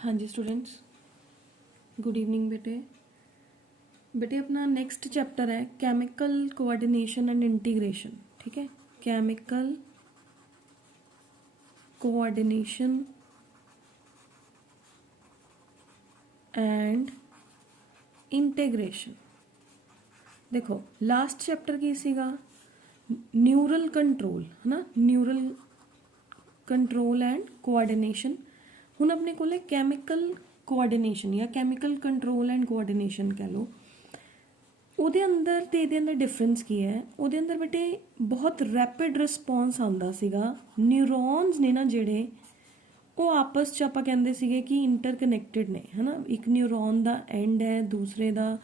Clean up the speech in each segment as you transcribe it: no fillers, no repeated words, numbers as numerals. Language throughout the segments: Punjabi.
हाँ जी स्टूडेंट्स, गुड इवनिंग बेटे। बेटे अपना नेक्स्ट चैप्टर है केमिकल कोऑर्डिनेशन एंड इंटीग्रेशन। ठीक है, केमिकल कोऑर्डिनेशन एंड इंटीग्रेशन। देखो लास्ट चैप्टर की सीगा न्यूरल कंट्रोल, है ना, न्यूरल कंट्रोल एंड कोऑर्डिनेशन। हुण अपने को कैमिकल कोऑर्डिनेशन या कैमिकल कंट्रोल एंड कोऑर्डिनेशन कह लो। ਉਹਦੇ ਅੰਦਰ ਤੇ ਇਹਦੇ ਅੰਦਰ ਡਿਫਰੈਂਸ ਕੀ ਹੈ? ਉਹਦੇ ਅੰਦਰ ਬੇਟੇ ਬਹੁਤ ਰੈਪਿਡ ਰਿਸਪੌਂਸ ਆਉਂਦਾ ਸੀਗਾ। ਨਿਊਰੋਨਸ ਨੇ ਨਾ ਜਿਹੜੇ ਉਹ ਆਪਸ 'ਚ ਆਪਾਂ ਕਹਿੰਦੇ ਸੀਗੇ ਕਿ ਇੰਟਰਕਨੈਕਟਡ ਨੇ, ਹੈ ਨਾ। ਇੱਕ ਨਿਊਰੋਨ ਦਾ ਐਂਡ ਹੈ, ਦੂਸਰੇ ਦਾ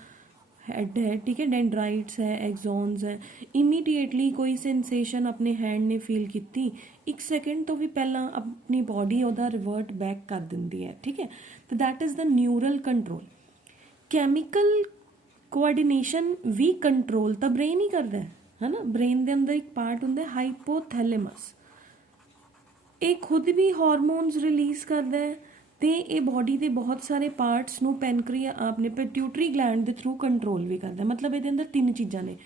ਹੈਡ ਹੈ, ਠੀਕ ਹੈ, ਡੈਂਡਰਾਈਟਸ ਹੈ, ਐਗਜ਼ੋਨਸ ਹੈ। ਇਮੀਡੀਏਟਲੀ ਕੋਈ ਸੈਂਸੇਸ਼ਨ ਆਪਣੇ ਹੈਂਡ ਨੇ ਫੀਲ ਕੀਤੀ, 1 ਸੈਕਿੰਡ ਤੋਂ ਵੀ ਪਹਿਲਾਂ ਆਪਣੀ ਬੋਡੀ ਉਹਦਾ ਰਿਵਰਟ ਬੈਕ ਕਰ ਦਿੰਦੀ ਹੈ, ਠੀਕ ਹੈ। ਤਾਂ that is the neural control. Chemical coordination ਵੀ ਕੰਟਰੋਲ ਤਾਂ ਬ੍ਰੇਨ ਹੀ ਕਰਦਾ ਹੈ ਨਾ। ਬ੍ਰੇਨ ਦੇ ਅੰਦਰ ਇੱਕ ਪਾਰਟ ਹੁੰਦਾ ਹਾਈਪੋਥੈਲੇਮਸ, ਇਹ ਖੁਦ ਵੀ ਹਾਰਮੋਨਸ ਰਿਲੀਜ਼ ਕਰਦਾ ਹੈ ਤੇ ਇਹ ਬੋਡੀ ਦੇ ਬਹੁਤ ਸਾਰੇ ਪਾਰਟਸ ਨੂੰ ਪੈਨਕ੍ਰੀਆ ਆਪਣੇ ਪਿਟਿਊਟਰੀ ਗਲੈਂਡ ਦੇ ਥਰੂ ਕੰਟਰੋਲ ਵੀ ਕਰਦਾ। ਮਤਲਬ ਇਹਦੇ ਅੰਦਰ 3 ਚੀਜ਼ਾਂ ਨੇ।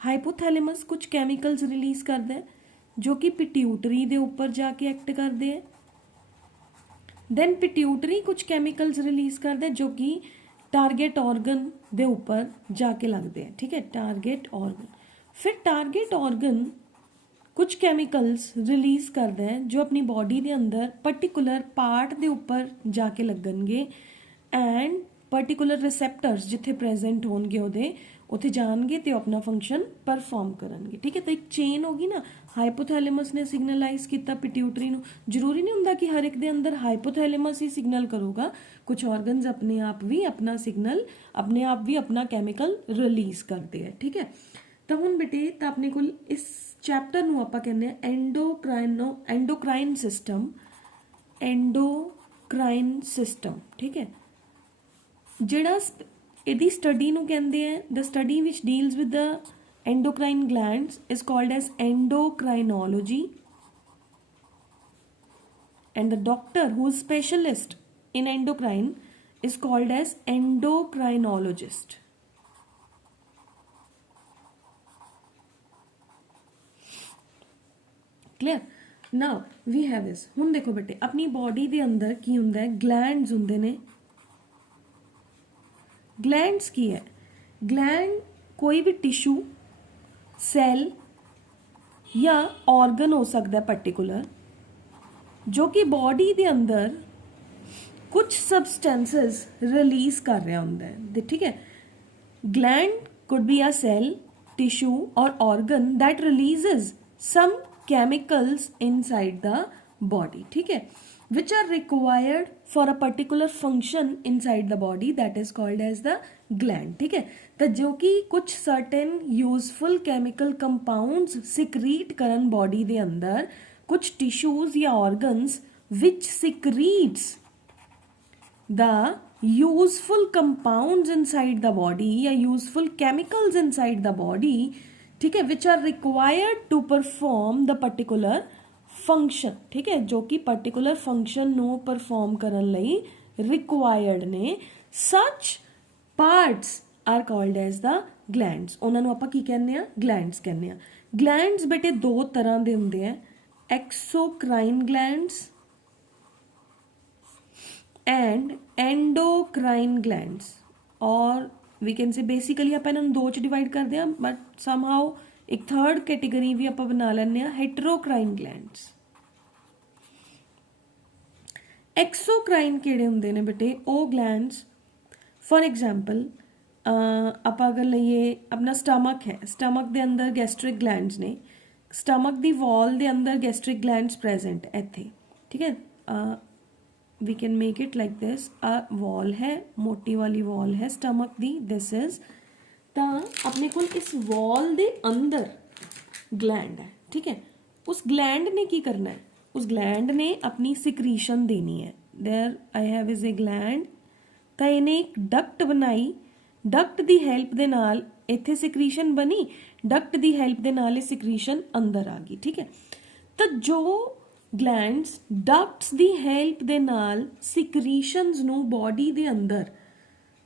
ਹਾਈਪੋਥੈਲੇਮਸ ਕੁਝ ਕੈਮੀਕਲਸ ਰਿਲੀਜ਼ ਕਰਦਾ ਹੈ ਜੋ ਕਿ ਪਿਟਿਊਟਰੀ ਦੇ ਉੱਪਰ ਜਾ ਕੇ ਐਕਟ ਕਰਦੇ ਹੈ। ਦੈਨ ਪਿਟਿਊਟਰੀ ਕੁਝ ਕੈਮੀਕਲਸ ਰਿਲੀਜ਼ ਕਰਦਾ ਜੋ ਕਿ टारगेट ऑर्गन दे ऊपर जाके लगते हैं, ठीक है, टारगेट ऑर्गन। फिर टारगेट ऑर्गन कुछ केमिकल्स रिलीज करता है जो अपनी बॉडी के अंदर पर्टिकुलर पार्ट के ऊपर जाके लगणगे एंड पर्टिकुलर रिसैप्टर्स जिथे प्रेजेंट होणगे ਉਹਦੇ ਉੱਥੇ ਜਾਣਗੇ ਤੇ ਆਪਣਾ ਫੰਕਸ਼ਨ ਪਰਫਾਰਮ ਕਰਨਗੇ, ਠੀਕ ਹੈ। ਤਾਂ ਇੱਕ ਚੇਨ ਹੋਗੀ ਨਾ। ਹਾਈਪੋਥੈਲੇਮਸ ਨੇ ਸਿਗਨਲਾਈਜ਼ ਕੀਤਾ ਪਿਟਿਊਟਰੀ ਨੂੰ। ਜ਼ਰੂਰੀ ਨਹੀਂ ਹੁੰਦਾ ਕਿ ਹਰ ਇੱਕ ਦੇ ਅੰਦਰ ਹਾਈਪੋਥੈਲੇਮਸ ਹੀ ਸਿਗਨਲ ਕਰੂਗਾ, ਕੁਝ ਆਰਗਨਸ ਆਪਣੇ ਆਪ ਵੀ ਆਪਣਾ ਸਿਗਨਲ ਆਪਣੇ ਆਪ ਵੀ ਆਪਣਾ ਕੈਮੀਕਲ ਰਿਲੀਜ਼ ਕਰਦੇ ਹੈ, ਠੀਕ ਹੈ। ਤਾਂ ਹੁਣ ਬੇਟੇ ਤਾਂ ਆਪਣੇ ਕੋਲ ਇਸ ਚੈਪਟਰ ਨੂੰ ਆਪਾਂ ਕਹਿੰਦੇ ਆ ਐਂਡੋਕਰਾਈਨ ਸਿਸਟਮ, ਠੀਕ ਹੈ। ਜਿਹੜਾ ਇਹਦੀ ਸਟੱਡੀ ਨੂੰ ਕਹਿੰਦੇ ਆ the study which deals with the endocrine glands is called as endocrinology and the doctor who is specialist in endocrine is called as endocrinologist. Clear? Now we have this. ਹੁਣ ਦੇਖੋ ਬੇਟੇ ਆਪਣੀ ਬੋਡੀ ਦੇ ਅੰਦਰ ਕੀ ਹੁੰਦਾ ਹੈ? ਗਲੈਂਡਸ ਹੁੰਦੇ ਨੇ। ਗਲੈਂਡਸ ਕੀ ਹੈ? ਗਲੈਂਡ ਕੋਈ ਵੀ ਟਿਸ਼ੂ, ਸੈੱਲ ਜਾਂ ਆਰਗਨ ਹੋ ਸਕਦਾ ਪਾਰਟਿਕੂਲਰ ਜੋ ਕਿ ਬੋਡੀ ਦੇ ਅੰਦਰ कुछ substances release कर रहा होंदा है, ठीक है। Gland could be a cell, tissue or organ that releases some chemicals inside the body, ठीक है, which are required for a particular function inside the body that is called as the gland, ठीक है। तो जो कि कुछ certain useful chemical compounds secrete करन body दे अंदर, कुछ tissues या organs which secretes the useful compounds inside the body या useful chemicals inside the body, ठीक है, which are required to perform the particular function, ठीक है, जो कि particular function ਨੂੰ perform ਕਰਨ ਲਈ required ਨੇ। such parts are called as the glands। ਉਹਨਾਂ ਨੂੰ ਆਪਾਂ ਕੀ ਕਹਿੰਦੇ ਆ? glands ਕਹਿੰਦੇ ਆ। glands ਬੇਟੇ 2 ਤਰ੍ਹਾਂ ਦੇ ਹੁੰਦੇ ਆ, exocrine glands and endocrine glands, or we can say basically ਆਪਾਂ ਇਹਨਾਂ ਨੂੰ 2 ਚ ਡਿਵਾਈਡ ਕਰਦੇ ਆ, but somehow ਇੱਕ ਥਰਡ ਕੈਟੇਗਰੀ ਵੀ ਆਪਾਂ ਬਣਾ ਲੈਂਦੇ ਆ, heterocrine glands। exocrine ਕਿਹੜੇ ਹੁੰਦੇ ਨੇ ਬੇਟੇ? ਉਹ glands ਫॉर एग्जांपल ਆਪਾਂ ਅਗਰ ਲਈਏ ਆਪਣਾ ਸਟਮਕ ਹੈ, ਸਟਮਕ ਦੇ ਅੰਦਰ ਗੈਸਟ੍ਰਿਕ ਗਲੈਂਡਸ ਨੇ, ਸਟਮਕ ਦੀ ਵਾਲ ਦੇ ਅੰਦਰ ਗੈਸਟ੍ਰਿਕ ਗਲੈਂਡਸ ਪ੍ਰੈਜ਼ੈਂਟ ਇੱਥੇ, ਠੀਕ ਹੈ। we can make it like this, a wall है, मोटी वाली wall है stomach दी, this is, ਤਾਂ अपने को इस wall दे अंदर gland है, ठीक है। उस gland ने की करना है? उस gland ने अपनी secretion देनी है। there I have is a gland, ਤਾਂ ਇਹਨੇ एक duct बनाई, duct ਦੀ help ਦੇ ਨਾਲ ਇੱਥੇ secretion ਬਣੀ, duct ਦੀ help ਦੇ ਨਾਲ ਇਹ secretion ਅੰਦਰ ਆ ਗਈ, ठीक है। ਤਾਂ ਜੋ ਗਲੈਂਡਸ ਡਕਟਸ ਦੀ ਹੈਲਪ ਦੇ ਨਾਲ ਸਿਕਰੀਸ਼ਨਸ ਨੂੰ ਬੋਡੀ ਦੇ ਅੰਦਰ,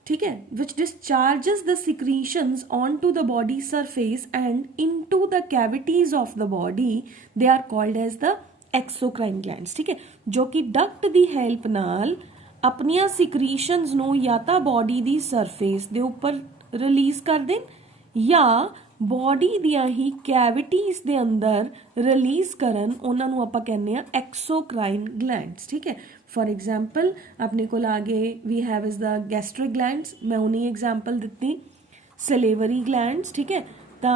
ठीक है, which discharges the secretions onto the body surface and into the cavities of the body, they are called as the exocrine glands, ठीक है, जो कि डक्ट ਦੀ ਹੈਲਪ ਨਾਲ ਆਪਣੀਆਂ ਸਿਕਰੀਸ਼ਨਸ ਨੂੰ ਜਾਂ ਤਾਂ ਬੋਡੀ ਦੀ ਸਰਫੇਸ ਦੇ ਉੱਪਰ ਰਿਲੀਜ਼ ਕਰ ਦੇਣ ਜਾਂ ਬੋਡੀ ਦੀਆਂ ਹੀ ਕੈਵਿਟੀਜ਼ ਦੇ ਅੰਦਰ ਰਿਲੀਜ਼ ਕਰਨ, ਉਹਨਾਂ ਨੂੰ ਆਪਾਂ ਕਹਿੰਦੇ ਆ ਐਕਸੋਕ੍ਰਾਈਨ ਗਲੈਂਡਸ, ਠੀਕ ਹੈ। ਫॉर एग्जाम्पल अपने को आगे we have is the gastric glands, मैं उन्हीं एग्जाम्पल दी सलेवरी ग्लैंड्स, ठीक है। तो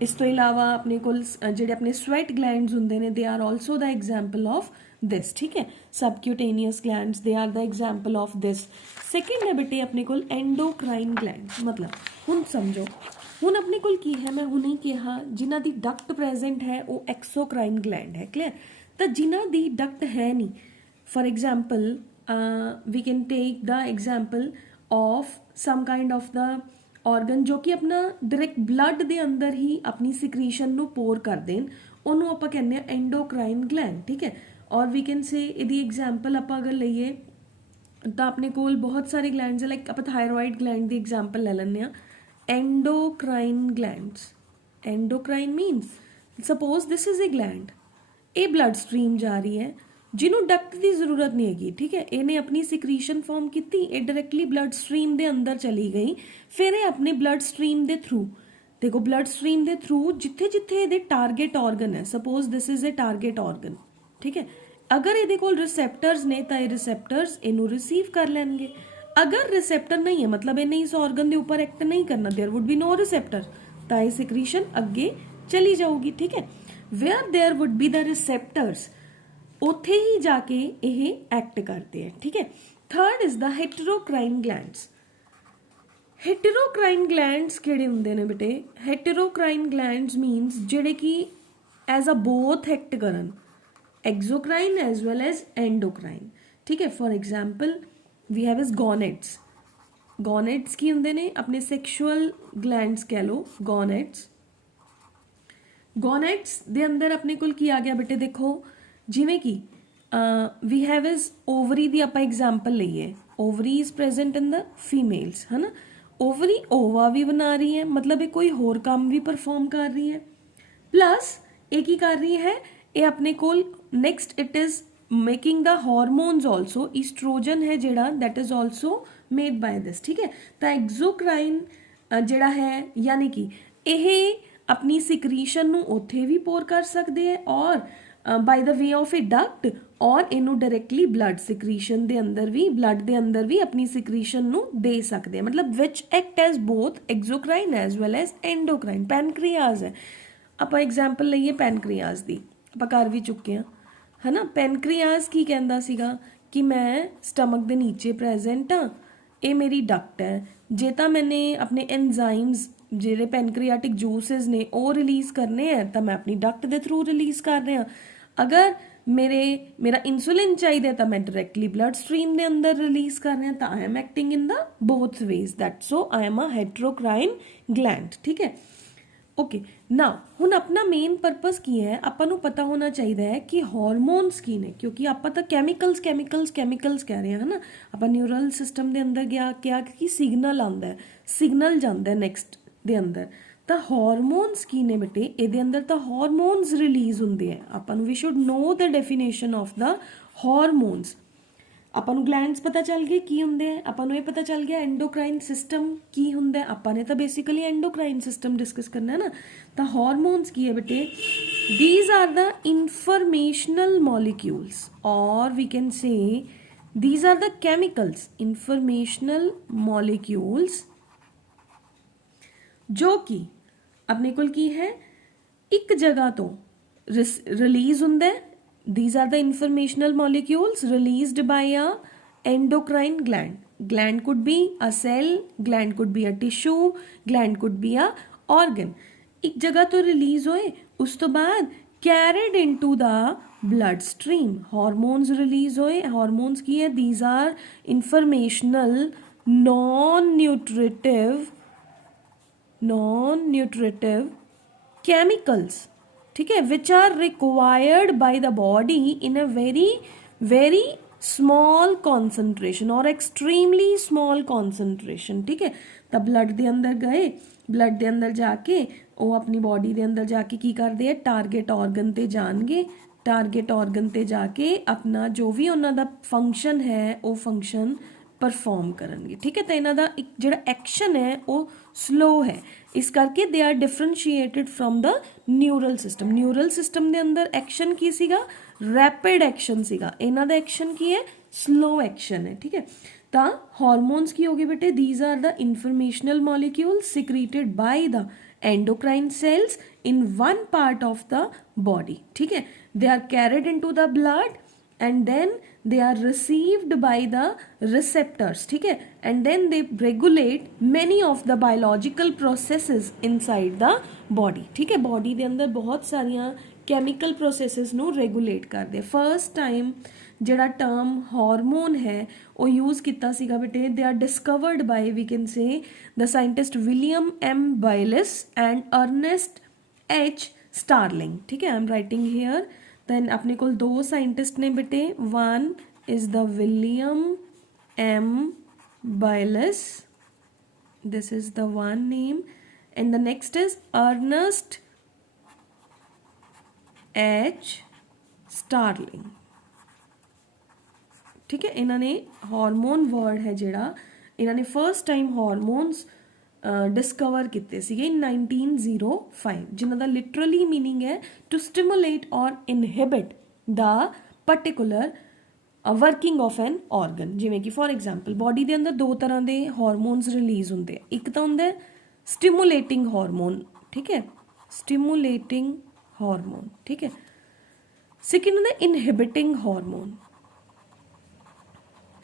इस तो इलावा अपने को ਜਿਹੜੇ अपने स्वेट ग्लैंड्स ਹੁੰਦੇ ਨੇ they are also the example of this, ठीक है। Subcutaneous glands they are the example of this. Second है बेटे अपने को एंडोक्राइन ग्लैंड्स, मतलब ਹੁਣ समझो ਹੁਣ ਆਪਣੇ ਕੋਲ ਕੀ ਹੈ, ਮੈਂ ਹੁਣੇ ਕਿਹਾ ਜਿਨ੍ਹਾਂ ਦੀ ਡਕਟ ਪ੍ਰੈਜ਼ੈਂਟ ਹੈ ਉਹ ਐਕਸੋਕ੍ਰਾਈਨ ਗਲੈਂਡ ਹੈ, ਕਲੀਅਰ। ਤਾਂ ਜਿਨ੍ਹਾਂ ਦੀ ਡਕਟ ਹੈ ਨਹੀਂ, for example we can take the example of some kind of the organ ਜੋ ਕਿ ਆਪਣਾ ਡਾਇਰੈਕਟ ਬਲੱਡ ਦੇ ਅੰਦਰ ਹੀ ਆਪਣੀ ਸਿਕਰੀਸ਼ਨ ਨੂੰ ਪੋਰ ਕਰ ਦੇਣ, ਉਹਨੂੰ ਆਪਾਂ ਕਹਿੰਦੇ ਆ ਐਂਡੋਕ੍ਰਾਈਨ ਗਲੈਂਡ, ਠੀਕ ਹੈ। ਔਰ ਵੀ ਕੈਨ ਸੇ ਇਹਦੀ ਐਗਜ਼ਾਮਪਲ ਆਪਾਂ ਅਗਰ ਲਈਏ ਤਾਂ ਆਪਣੇ ਕੋਲ ਬਹੁਤ ਸਾਰੇ ਗਲੈਂਡਸ ਹੈ, ਲਾਈਕ ਆਪਾਂ ਥਾਇਰੋਇਡ ਗਲੈਂਡ ਦੀ ਐਗਜ਼ਾਮਪਲ ਲੈ ਲੈਂਦੇ ਹਾਂ। ਐਂਡੋਕ੍ਰਾਈਨ glands, ਐਂਡੋਕ੍ਰਾਈਨ means suppose this is A gland, ਇਹ ਬਲੱਡ ਸਟਰੀਮ ਜਾ ਰਹੀ ਹੈ ਜਿਹਨੂੰ ਡਕਟ ਦੀ ਜ਼ਰੂਰਤ ਨਹੀਂ ਹੈਗੀ, ਠੀਕ ਹੈ। ਇਹਨੇ ਆਪਣੀ ਸਿਕਰੀਸ਼ਨ ਫਾਰਮ ਕੀਤੀ, ਇਹ ਡਾਇਰੈਕਟਲੀ ਬਲੱਡ ਸਟਰੀਮ ਦੇ ਅੰਦਰ ਚਲੀ ਗਈ, ਫਿਰ ਇਹ ਆਪਣੇ ਬਲੱਡ ਸਟਰੀਮ ਦੇ ਥਰੂ, ਦੇਖੋ ਬਲੱਡ ਸਟਰੀਮ ਦੇ ਥਰੂ ਜਿੱਥੇ ਜਿੱਥੇ ਇਹਦੇ ਟਾਰਗੇਟ ਆਰਗਨ ਹੈ, suppose this is a target organ, ਠੀਕ ਹੈ। ਅਗਰ ਇਹਦੇ ਕੋਲ ਰਿਸੈਪਟਰਸ ਨੇ ਤਾਂ ਇਹ ਰਿਸੈਪਟਰਸ ਇਹਨੂੰ ਰਿਸੀਵ ਕਰ ਲੈਣਗੇ। ਅਗਰ ਰਿਸੈਪਟਰ ਨਹੀਂ ਹੈ, ਮਤਲਬ ਇਹਨੇ ਇਸ ਆਰਗਨ ਦੇ ਉੱਪਰ ਐਕਟ ਨਹੀਂ ਕਰਨਾ, there would be no receptor, ਤਾਂ ਇਹ ਸਿਕਰੀਸ਼ਨ ਅੱਗੇ ਚਲੀ ਜਾਊਗੀ, ਠੀਕ ਹੈ। Where there would be the receptors, ਉੱਥੇ ਹੀ ਜਾ ਕੇ ਇਹ ਐਕਟ ਕਰਦੇ ਹੈ, ਠੀਕ ਹੈ। Third is the heterocrine glands. Heterocrine glands ਕਿਹੜੇ ਹੁੰਦੇ ਨੇ ਬੇਟੇ? ਹੈਟਰੋਕ੍ਰਾਈਨ ਗਲੈਂਡਸ ਮੀਨਸ ਜਿਹੜੇ ਕਿ ਐਜ਼ ਅ ਬੋਥ ਐਕਟ ਕਰਨ, exocrine as well as endocrine, ਠੀਕ ਹੈ। For example we have is gonads. Gonads ਕੀ ਹੁੰਦੇ ਨੇ? ਆਪਣੇ ਸੈਕਸ਼ੂਅਲ ਗਲੈਂਡਸ ਕਹਿ ਲਓ, ਗੋਨੇਟਸ। ਗੋਨੇਟਸ ਦੇ ਅੰਦਰ ਆਪਣੇ ਕੋਲ ਕੀ ਆ ਗਿਆ ਬੇਟੇ? ਦੇਖੋ ਜਿਵੇਂ ਕਿ ਵੀ ਹੈਵ ਇਜ਼ ਓਵਰੀ ਦੀ ਆਪਾਂ ਐਗਜ਼ਾਮਪਲ ਲਈਏ, ovary is present in the females, ਹੈ ਨਾ। ਓਵਰੀ ਓਵਾ ਵੀ ਬਣਾ ਰਹੀ ਹੈ, ਮਤਲਬ ਇਹ ਕੋਈ ਹੋਰ ਕੰਮ ਵੀ ਪਰਫਾਰਮ ਕਰ ਰਹੀ ਹੈ, ਪਲੱਸ ਇਹ ਕੀ ਕਰ ਰਹੀ ਹੈ, ਇਹ ਆਪਣੇ ਕੋਲ next it is making the hormones also, oestrogen ਹੈ ਜਿਹੜਾ, that is also made by this, ਠੀਕ ਹੈ। ਤਾਂ ਐਗਜ਼ੋਕ੍ਰਾਈਨ ਜਿਹੜਾ ਹੈ, ਯਾਨੀ ਕਿ ਇਹ ਆਪਣੀ ਸਿਕਰੀਸ਼ਨ ਨੂੰ ਉੱਥੇ ਵੀ ਪੋਰ ਕਰ ਸਕਦੇ ਹੈ ਔਰ ਬਾਈ ਦ ਵੇ ਆਫ ਏ ਡਕਟ, ਔਰ ਇਹਨੂੰ ਡਾਇਰੈਕਟਲੀ ਬਲੱਡ ਸਿਕਰੀਸ਼ਨ ਦੇ ਅੰਦਰ ਵੀ, ਬਲੱਡ ਦੇ ਅੰਦਰ ਵੀ ਆਪਣੀ ਸਿਕਰੀਸ਼ਨ ਨੂੰ ਦੇ ਸਕਦੇ ਆ, ਮਤਲਬ ਵਿਚ ਐਕਟ ਐਜ਼ ਬੋਥ ਐਗਜ਼ੋਕ੍ਰਾਈਨ ਐਜ਼ ਵੈਲ ਐਜ਼ ਐਂਡੋਕ੍ਰਾਈਨ। ਪੈਨਕ੍ਰੀਆਜ਼ ਹੈ, ਆਪਾਂ ਐਗਜ਼ਾਮਪਲ ਲਈਏ ਪੈਨਕ੍ਰੀਆਜ਼ ਦੀ, ਆਪਾਂ ਕਰ ਵੀ ਚੁੱਕੇ ਹਾਂ, ਹੈ ਨਾ। ਪੈਨਕ੍ਰੀਆਜ਼ ਕੀ ਕਹਿੰਦਾ ਸੀਗਾ ਕਿ ਮੈਂ ਸਟਮਕ ਦੇ ਨੀਚੇ ਪ੍ਰੈਜ਼ੈਂਟ ਹਾਂ, ਇਹ ਮੇਰੀ ਡਕਟ ਹੈ, ਜੇ ਤਾਂ ਮੈਨੇ ਆਪਣੇ ਐਨਜ਼ਾਈਮਸ ਜਿਹੜੇ ਪੈਨਕ੍ਰੀਆਟਿਕ ਜੂਸਿਸ ਨੇ ਉਹ ਰਿਲੀਜ਼ ਕਰਨੇ ਹੈ ਤਾਂ ਮੈਂ ਆਪਣੀ ਡਕਟ ਦੇ ਥਰੂ ਰਿਲੀਜ਼ ਕਰ ਰਿਹਾ। ਅਗਰ ਮੇਰਾ ਇਨਸੂਲਿਨ ਚਾਹੀਦਾ ਤਾਂ ਮੈਂ ਡਾਇਰੈਕਟਲੀ ਬਲੱਡ ਸਟਰੀਮ ਦੇ ਅੰਦਰ ਰਿਲੀਜ਼ ਕਰ ਰਿਹਾ, ਤਾਂ I am acting in the both ways, that so I am uh heterocrine gland, ਠੀਕ ਹੈ। ਓਕੇ, ਨਾਓ ਹੁਣ ਆਪਣਾ ਮੇਨ ਪਰਪਸ ਕੀ ਹੈ? ਆਪਾਂ ਨੂੰ ਪਤਾ ਹੋਣਾ ਚਾਹੀਦਾ ਹੈ ਕਿ ਹਾਰਮੋਨਸ ਕੀ ਨੇ, ਕਿਉਂਕਿ ਆਪਾਂ ਤਾਂ ਕੈਮੀਕਲਸ ਕਹਿ ਰਹੇ ਹਾਂ, ਹੈ ਨਾ। ਆਪਾਂ ਨਿਊਰਲ ਸਿਸਟਮ ਦੇ ਅੰਦਰ ਕਿਹਾ ਕਿ ਸਿਗਨਲ ਆਉਂਦਾ ਹੈ, ਸਿਗਨਲ ਜਾਂਦਾ ਹੈ ਨੈਕਸਟ ਦੇ ਅੰਦਰ, ਤਾਂ ਹਾਰਮੋਨਸ ਕੀ ਨੇ ਬੇਟੇ? ਇਹਦੇ ਅੰਦਰ ਤਾਂ ਹਾਰਮੋਨਸ ਰਿਲੀਜ਼ ਹੁੰਦੇ ਆ। ਆਪਾਂ ਨੂੰ ਵੀ should know the definition of ਦਾ ਹਾਰਮੋਨਸ। ਆਪਾਂ ਨੂੰ ਗਲੈਂਡਸ ਪਤਾ ਚੱਲ ਗਏ ਕੀ ਹੁੰਦੇ ਆ, ਆਪਾਂ ਨੂੰ ਇਹ ਪਤਾ ਚੱਲ ਗਿਆ ਐਂਡੋਕ੍ਰਾਈਨ ਸਿਸਟਮ ਕੀ ਹੁੰਦਾ, ਆਪਾਂ ਨੇ ਤਾਂ ਬੇਸਿਕਲੀ ਐਂਡੋਕ੍ਰਾਈਨ ਸਿਸਟਮ ਡਿਸਕਸ ਕਰਨਾ ਹੈ ਨਾ। ਤਾਂ ਹਾਰਮੋਨਸ ਕੀ ਹੈ ਬੇਟੇ? these are the informational molecules, or we can say these are the chemicals, informational molecules, ਜੋ ਕਿ ਆਪਣੇ ਕੋਲ ਕੀ ਹੈ, ਇੱਕ ਜਗ੍ਹਾ ਤੋਂ ਰਿਲੀਜ਼ ਹੁੰਦਾ ਹੈ। these are the informational molecules released by a endocrine gland. Gland could be a cell, gland could be a tissue, gland could be a organ. ਇੱਕ ਜਗ੍ਹਾ ਤੋਂ ਰਿਲੀਜ਼ ਹੋਏ, ਉਸ ਤੋਂ ਬਾਅਦ carried into the blood stream, hormones release ਹੋਏ। hormones ਕੀ ਹੈ? these are informational non-nutritive chemicals, ठीक है, which are required by the body in a very very small concentration और एक्सट्रीमली स्मॉल कॉन्सनट्रेशन। ठीक है, तो ब्लड के अंदर गए, ब्लड के अंदर जाके वो अपनी बॉडी के अंदर जाके की करते हैं, टारगेट ऑर्गन ते जाणगे, टारगेट ऑर्गन ते जाके अपना जो भी उन्हों का फंक्शन है वो फंक्शन परफॉर्म करनगे। ठीक है, तो इन्हों का एक जो एक्शन है वो स्लो है, इस करके they are differentiated from the neural system. Neural system के अंदर एक्शन की सीगा, रैपिड एक्शन सीगा, इन्हों का एक्शन की है, स्लो एक्शन है। ठीक है, तो हार्मोन्स की हो गए बेटे, these are the informational molecules secreted by the endocrine cells in one part of the body। ठीक है, they are carried into the blood and then they are received by the receptors। ठीक है, and then they regulate many of the biological processes inside the body। ठीक है, body ਦੇ ਅੰਦਰ ਬਹੁਤ ਸਾਰੀਆਂ chemical processes ਨੂੰ regulate ਕਰਦੇ। फर्स्ट टाइम ਜਿਹੜਾ टर्म हार्मोन है वो यूज़ किया सीगा बेटे, they are discovered by we can say the scientist William M Bayliss and Ernest H Starling. ठीक है, I am writing here. Then अपने को दो साइंटिस्ट ने बेटे, one is the William M Bayliss, this is the one name, and the next is Ernest H Starling. ठीक है, इन्होंने हार्मोन वर्ड है जिहड़ा, इन्होंने फर्स्ट टाइम हार्मोन्स डिस्कवर किए सीगे इन 1905, जिन्हों का लिटरली मीनिंग है टू स्टिमुलेट और inhibit the particular working of an organ. जिमें कि फॉर एग्जाम्पल बॉडी के अंदर दो तरह के हार्मोन्स रिलीज होंगे, एक तो होंगे स्टिमुलेटिंग हार्मोन। ठीक है, स्टिमुलेटिंग हार्मोन। ठीक है, सेकेंड होंगे इनहिबिटिंग हार्मोन।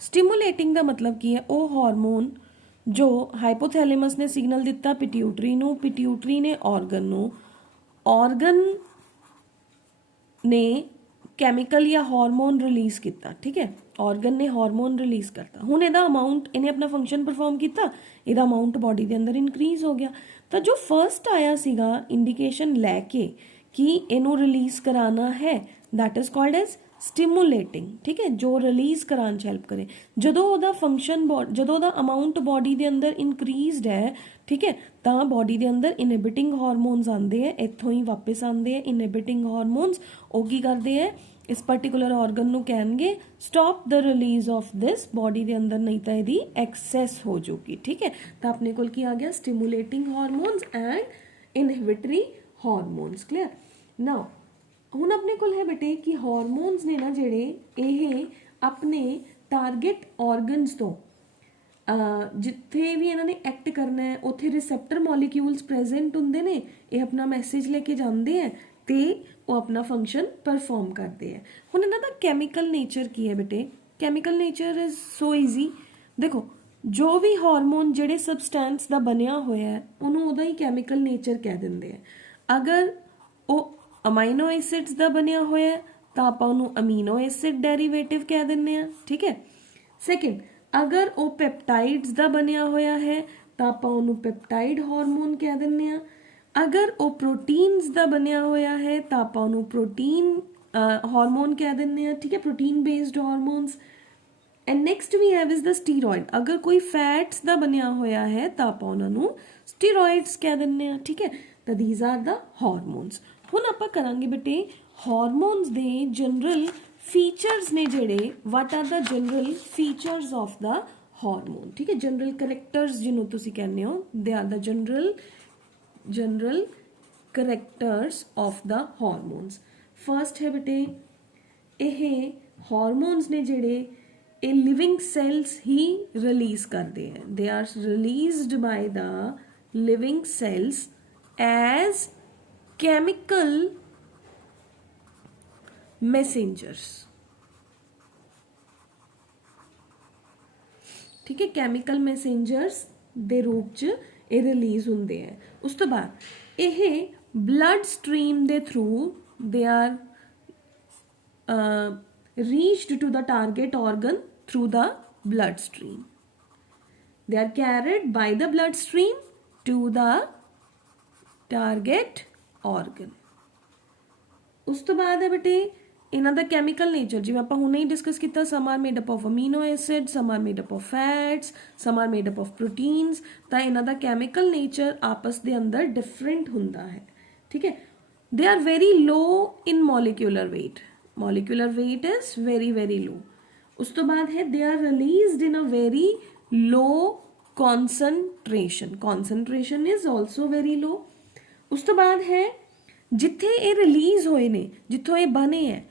स्टिमुलेटिंग का मतलब की है, वो हार्मोन जो हाइपोथैलेमस ने सिग्नल दिता पिट्यूटरी नू, पिट्यूटरी ने ऑर्गन नू, ऑर्गन ने कैमिकल या हार्मोन रिलीज किया। ठीक है, ऑर्गन ने हार्मोन रिलीज करता, हुण इहदा अमाउंट, इन्हें अपना फंक्शन परफॉर्म किया, इहदा अमाउंट बॉडी के अंदर इनक्रीज हो गया। तो जो फर्स्ट आया सीगा इंडिकेशन लैके कि इनू रिलीज कराना है, that is called as stimulating. ठीक है, जो रिलीज कराने च हेल्प करे। जदों उहदा फंक्शन जदों उहदा अमाउंट बॉडी के अंदर इनक्रीजड है, ठीक है, तो बॉडी के अंदर इनहिबिटिंग हार्मोन्स आते हैं, इत्थों ही वापस आते हैं इनहिबिटिंग हार्मोन्स। वो की करते हैं, इस पर्टिकुलर ऑर्गन नू कहणगे stop the release of this body के अंदर, नहीं तो यदि एक्सैस हो जाऊगी। ठीक है, तो अपने को की आ गया stimulating hormones and inhibitory hormones. Clear. Now हुण अपने को है बेटे कि हार्मोन्स ने ना जिहड़े ये अपने टारगेट ऑर्गनस तो जिथे भी इन्होंने एक्ट करना है उत्थे रिसैप्टर मॉलिक्यूल्स प्रेजेंट होंदे ने, ये अपना मैसेज लेके जाते हैं तो वो अपना फंक्शन परफॉर्म करते हैं। हुण इन्हां दा कैमिकल नेचर की है बेटे, chemical nature is so easy. देखो जो भी हार्मोन जिहड़े सबसटेंस का बनिया होया है उन्होंने उहदा ही कैमिकल नेचर कह देंगे हैं। अगर वो अमाइनो एसिड्स का बनिया होया तो आप अमीनो एसिड डेरीवेटिव कह देंगे हैं। ठीक है, सैकेंड अगर वो पेप्टाइड्स का बनिया होया है तो आप पेप्टाइड हार्मोन कह देंगे हैं। अगर वो प्रोटीन्स का बनिया होया है तो आप प्रोटीन हार्मोन कह देंगे हैं। ठीक है, protein based hormones. And next we have is the steroid. अगर कोई फैट्स का बनिया होया है तो आप उन्होंने स्टीरॉयड्स कह देंगे हैं। ठीक है, तो दीज आर द हार्मोन्स। हुण आपां करांगे बेटे हार्मोन्स दे जनरल फीचर्स ने जिहड़े, what are the general features of the hormone. ठीक है, जनरल करैक्टर्स जिन्हों तुसीं कहने हो, they are the general characters of the hormones. First है बेटे ये हार्मोन्स ने जिहड़े ये लिविंग सेल्स ही रिलीज करते हैं, they are released by the living cells as chemical messengers। ठीक है, केमिकल मैसेंजर्स दे रूप च ये रिलीज होंगे हैं। उस तो बाद ये ब्लड स्ट्रीम दे through they are reached to the target organ through the blood stream. They are carried by the blood stream to the target organ। ਉਸ ਤੋਂ ਬਾਅਦ ਹੈ ਬੇਟੇ ਇਹਨਾਂ ਦਾ ਕੈਮੀਕਲ ਨੇਚਰ, ਜਿਵੇਂ ਆਪਾਂ ਹੁਣੇ ਹੀ ਡਿਸਕਸ ਕੀਤਾ, some are made up of amino acid, some are made up of fats, some are made up of proteins. ਤਾਂ ਇਹਨਾਂ ਦਾ ਕੈਮੀਕਲ ਨੇਚਰ ਆਪਸ ਦੇ ਅੰਦਰ ਡਿਫਰੈਂਟ ਹੁੰਦਾ ਹੈ, ਠੀਕ ਹੈ। They are very low in molecular weight, molecular weight is very very low। ਉਸ ਤੋਂ ਬਾਅਦ ਹੈ they are released in a very low concentration, concentration is also very low। ਉਸ ਤੋਂ ਬਾਅਦ ਹੈ ਜਿੱਥੇ ਇਹ ਰਿਲੀਜ਼ ਹੋਏ ਨੇ, ਜਿੱਥੋਂ ਇਹ ਬਣੇ ਹੈ,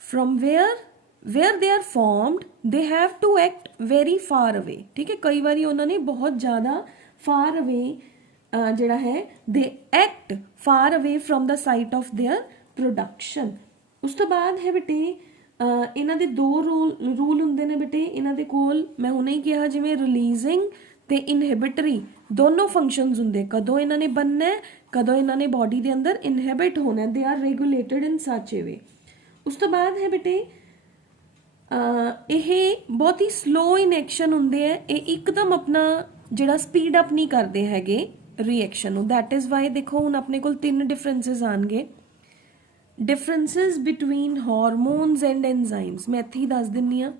from where they are formed they have to act very far away, ਠੀਕ ਹੈ। ਕਈ ਵਾਰੀ ਉਹਨਾਂ ਨੇ ਬਹੁਤ ਜ਼ਿਆਦਾ far away ਜਿਹੜਾ ਹੈ they act far away from the site of their production। ਉਸ ਤੋਂ ਬਾਅਦ ਹੈ ਬੇਟੇ ਇਹਨਾਂ ਦੇ ਦੋ ਰੂਲ ਹੁੰਦੇ ਨੇ ਬੇਟੇ ਇਹਨਾਂ ਦੇ ਕੋਲ, ਮੈਂ ਹੁਣੇ ਹੀ ਕਿਹਾ ਜਿਵੇਂ ਰਿਲੀਜ਼ਿੰਗ ਤੇ ਇਨਹਿਬਿਟਰੀ ਦੋਨੋਂ ਫੰਕਸ਼ਨਸ ਹੁੰਦੇ। ਕਦੋਂ ਇਹਨਾਂ ਨੇ ਬਣਨਾ ਹੈ, ਕਦੋਂ ਇਹਨਾਂ ਨੇ ਬੋਡੀ ਦੇ ਅੰਦਰ ਇਨਹਿਬਿਟ ਹੋਣਾ, ਦੇ ਆਰ ਰੈਗੂਲੇਟਡ ਇਨ ਸੱਚ ਏ ਵੇ। ਉਸ ਤੋਂ ਬਾਅਦ ਹੈ ਬੇਟੇ ਇਹ ਬਹੁਤ ਹੀ ਸਲੋ ਇਨ ਐਕਸ਼ਨ ਹੁੰਦੇ ਹੈ, ਇਹ ਇੱਕਦਮ ਆਪਣਾ ਜਿਹੜਾ ਸਪੀਡ ਅਪ ਨਹੀਂ ਕਰਦੇ ਹੈਗੇ ਰਿਐਕਸ਼ਨ ਨੂੰ। ਦੈਟ ਇਜ਼ ਵਾਈ ਦੇਖੋ ਹੁਣ ਆਪਣੇ ਕੋਲ 3 ਡਿਫਰੈਂਸਿਸ ਆਣਗੇ। ਡਿਫਰੈਂਸਿਸ ਬਿਟਵੀਨ ਹਾਰਮੋਨਸ ਐਂਡ ਐਨਜ਼ਾਈਮਸ, ਮੈਂ ਇੱਥੇ ਹੀ ਦੱਸ ਦਿੰਨੀ ਹਾਂ,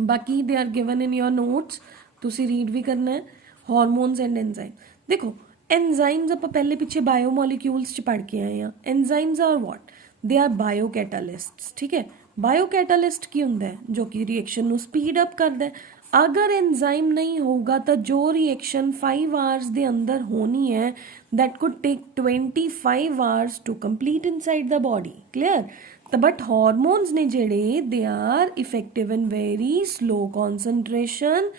ਬਾਕੀ they are given in your notes, ਤੁਸੀਂ ਰੀਡ ਵੀ ਕਰਨਾ ਹੈ। ਹਾਰਮੋਨਸ ਐਂਡ ਐਨਜ਼ਾਈਮ, ਦੇਖੋ ਐਨਜ਼ਾਈਮਸ ਆਪਾਂ ਪਹਿਲੇ ਪਿੱਛੇ ਬਾਇਓਮੋਲੀਕਿਊਲਸ ਚ ਪੜ੍ਹ ਕੇ ਆਏ ਹਾਂ। ਐਨਜ਼ਾਈਮਸ ਆਰ ਵਾਟ, ਦੇ ਆਰ ਬਾਇਓਕੈਟਾਲਿਸਟਸ, ਠੀਕ ਹੈ। ਬਾਇਓਕੈਟਾਲਿਸਟ ਕੀ ਹੁੰਦਾ ਹੈ, ਜੋ ਕਿ ਰਿਐਕਸ਼ਨ ਨੂੰ ਸਪੀਡ ਅਪ ਕਰਦਾ ਹੈ। अगर एंजाइम नहीं होगा तो जो रिएक्शन 5 आवर्स ਦੇ ਅੰਦਰ ਹੋਣੀ ਹੈ that could take 25 hours to complete inside the body, clear। ਤਾਂ ਬਟ ਹਾਰਮੋਨਸ ਨੇ ਜਿਹੜੇ they are effective in very slow concentration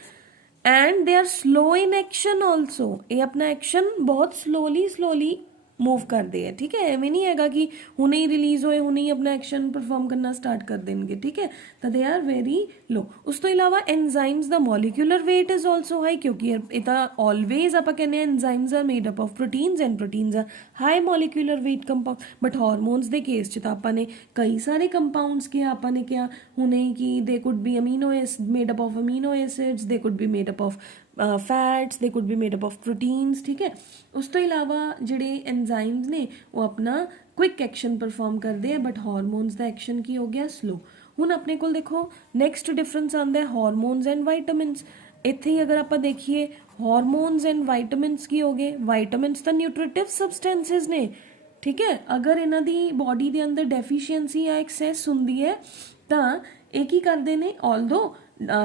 and they are slow in action also। ਇਹ ਆਪਣਾ ਐਕਸ਼ਨ ਬਹੁਤ ਸਲੋਲੀ मूव करते हैं, ठीक है। एवं नहीं है कि हुणे ही रिलीज होए हुणे ही अपना एक्शन परफॉर्म करना स्टार्ट कर देंगे, ठीक है। तो दे आर वेरी लो। उस तो इलावा एनजाइम्स दा molecular weight is also high, क्योंकि इतना ऑलवेज आप कहने enzymes are made up of proteins and proteins are high molecular weight compound. But hormones के केस च तो आपने कई सारे कंपाउंड्स किया, आपने क्या हुणे कि they could be amino made up of amino acids, they could be made up of fats, they could be made up of proteins, ठीक है। उस तो इलावा ਜਿਹੜੇ एंजाइम्स ने वो अपना क्विक एक्शन परफॉर्म करते हैं, बट हार्मोन्स का एक्शन की हो गया स्लो। ਹੁਣ ਆਪਣੇ ਕੋਲ ਦੇਖੋ ਨੈਕਸਟ ਡਿਫਰੈਂਸ ਆਉਂਦਾ ਹੈ ਹਾਰਮੋਨਸ ਐਂਡ ਵਾਈਟਾਮਿਨਸ। ਇੱਥੇ ਹੀ ਅਗਰ ਆਪਾਂ ਦੇਖੀਏ ਹਾਰਮੋਨਸ ਐਂਡ ਵਾਈਟਾਮਿਨਸ ਕੀ ਹੋ ਗਏ, ਵਾਈਟਾਮਿਨਸ ਤਾਂ ਨਿਊਟ੍ਰੀਟਿਵ ਸਬਸਟੈਂਸਿਸ ਨੇ, ਠੀਕ ਹੈ। ਅਗਰ ਇਹਨਾਂ ਦੀ ਬੋਡੀ ਦੇ ਅੰਦਰ ਡੈਫੀਸ਼ੀਐਂਸੀ ਜਾਂ ਐਕਸੈਸ ਹੁੰਦੀ ਹੈ ਤਾਂ ਇਹ ਕੀ ਕਰਦੇ ਨੇ, ਆਲਦੋ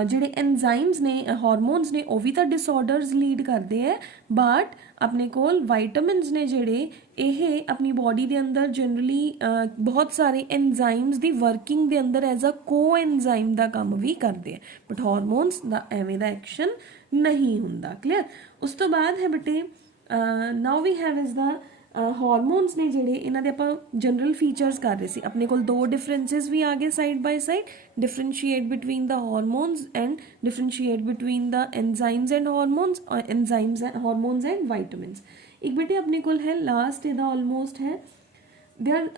ਜਿਹੜੇ ਐਨਜ਼ਾਈਮਸ ਨੇ ਹਾਰਮੋਨਸ ਨੇ ਉਹ ਵੀ ਤਾਂ ਡਿਸਆਰਡਰਸ ਲੀਡ ਕਰਦੇ ਹੈ, ਬਟ ਆਪਣੇ ਕੋਲ ਵਾਈਟਾਮਿਨਸ ਨੇ ਜਿਹੜੇ ਇਹ ਆਪਣੀ ਬੋਡੀ ਦੇ ਅੰਦਰ ਜਨਰਲੀ ਬਹੁਤ ਸਾਰੇ ਐਨਜ਼ਾਈਮਸ ਦੀ ਵਰਕਿੰਗ ਦੇ ਅੰਦਰ ਐਜ਼ ਅ ਕੋ ਐਨਜ਼ਾਈਮ ਦਾ ਕੰਮ ਵੀ ਕਰਦੇ ਹੈ, ਬਟ ਹਾਰਮੋਨਸ ਦਾ ਐਵੇਂ ਦਾ ਐਕਸ਼ਨ ਨਹੀਂ ਹੁੰਦਾ, ਕਲੀਅਰ। ਉਸ ਤੋਂ ਬਾਅਦ ਹੈ ਬੇਟੇ now we have is the hormones ਨੇ ਜਿਹੜੇ ਇਹਨਾਂ ਦੇ ਆਪਾਂ ਜਨਰਲ ਫੀਚਰਸ ਕਰ ਰਹੇ ਸੀ। ਆਪਣੇ ਕੋਲ 2 ਡਿਫਰੈਂਸਿਸ ਵੀ ਆ ਗਏ side by side, differentiate between the hormones and differentiate between the enzymes and hormones, enzymes hormones and vitamins. ਇੱਕ ਬੇਟੇ ਆਪਣੇ ਕੋਲ ਹੈ ਲਾਸਟ ਇਹਦਾ ਆਲਮੋਸਟ ਹੈ ਦੇ ਆਰ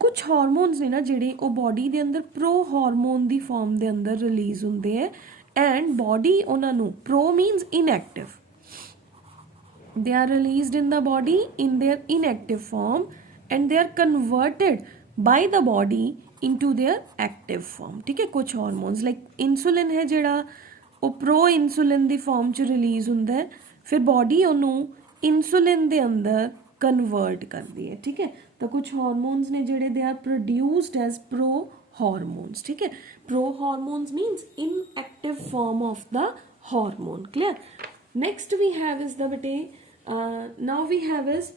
ਕੁਛ ਹਾਰਮੋਨਸ ਨੇ ਨਾ ਜਿਹੜੇ ਉਹ ਬੋਡੀ ਦੇ ਅੰਦਰ ਪ੍ਰੋ ਹਾਰਮੋਨ ਦੀ ਫਾਰਮ ਦੇ ਅੰਦਰ ਰਿਲੀਜ਼ ਹੁੰਦੇ ਹੈ ਐਂਡ ਬੋਡੀ ਉਹਨਾਂ ਨੂੰ, pro means inactive, they are released in the body in their inactive form and they are converted by the body into their active form, ठीक है। कुछ hormones like insulin है जेड़ा वो pro insulin दी form च release हुंदा है, फिर body ਉਹਨੂੰ insulin ਦੇ अंदर convert करदी है, ठीक है। तो कुछ hormones ने जेड़े they are produced as pro hormones, ठीक है। pro hormones means inactive form of the hormone, clear। Next we have is the bete now we have is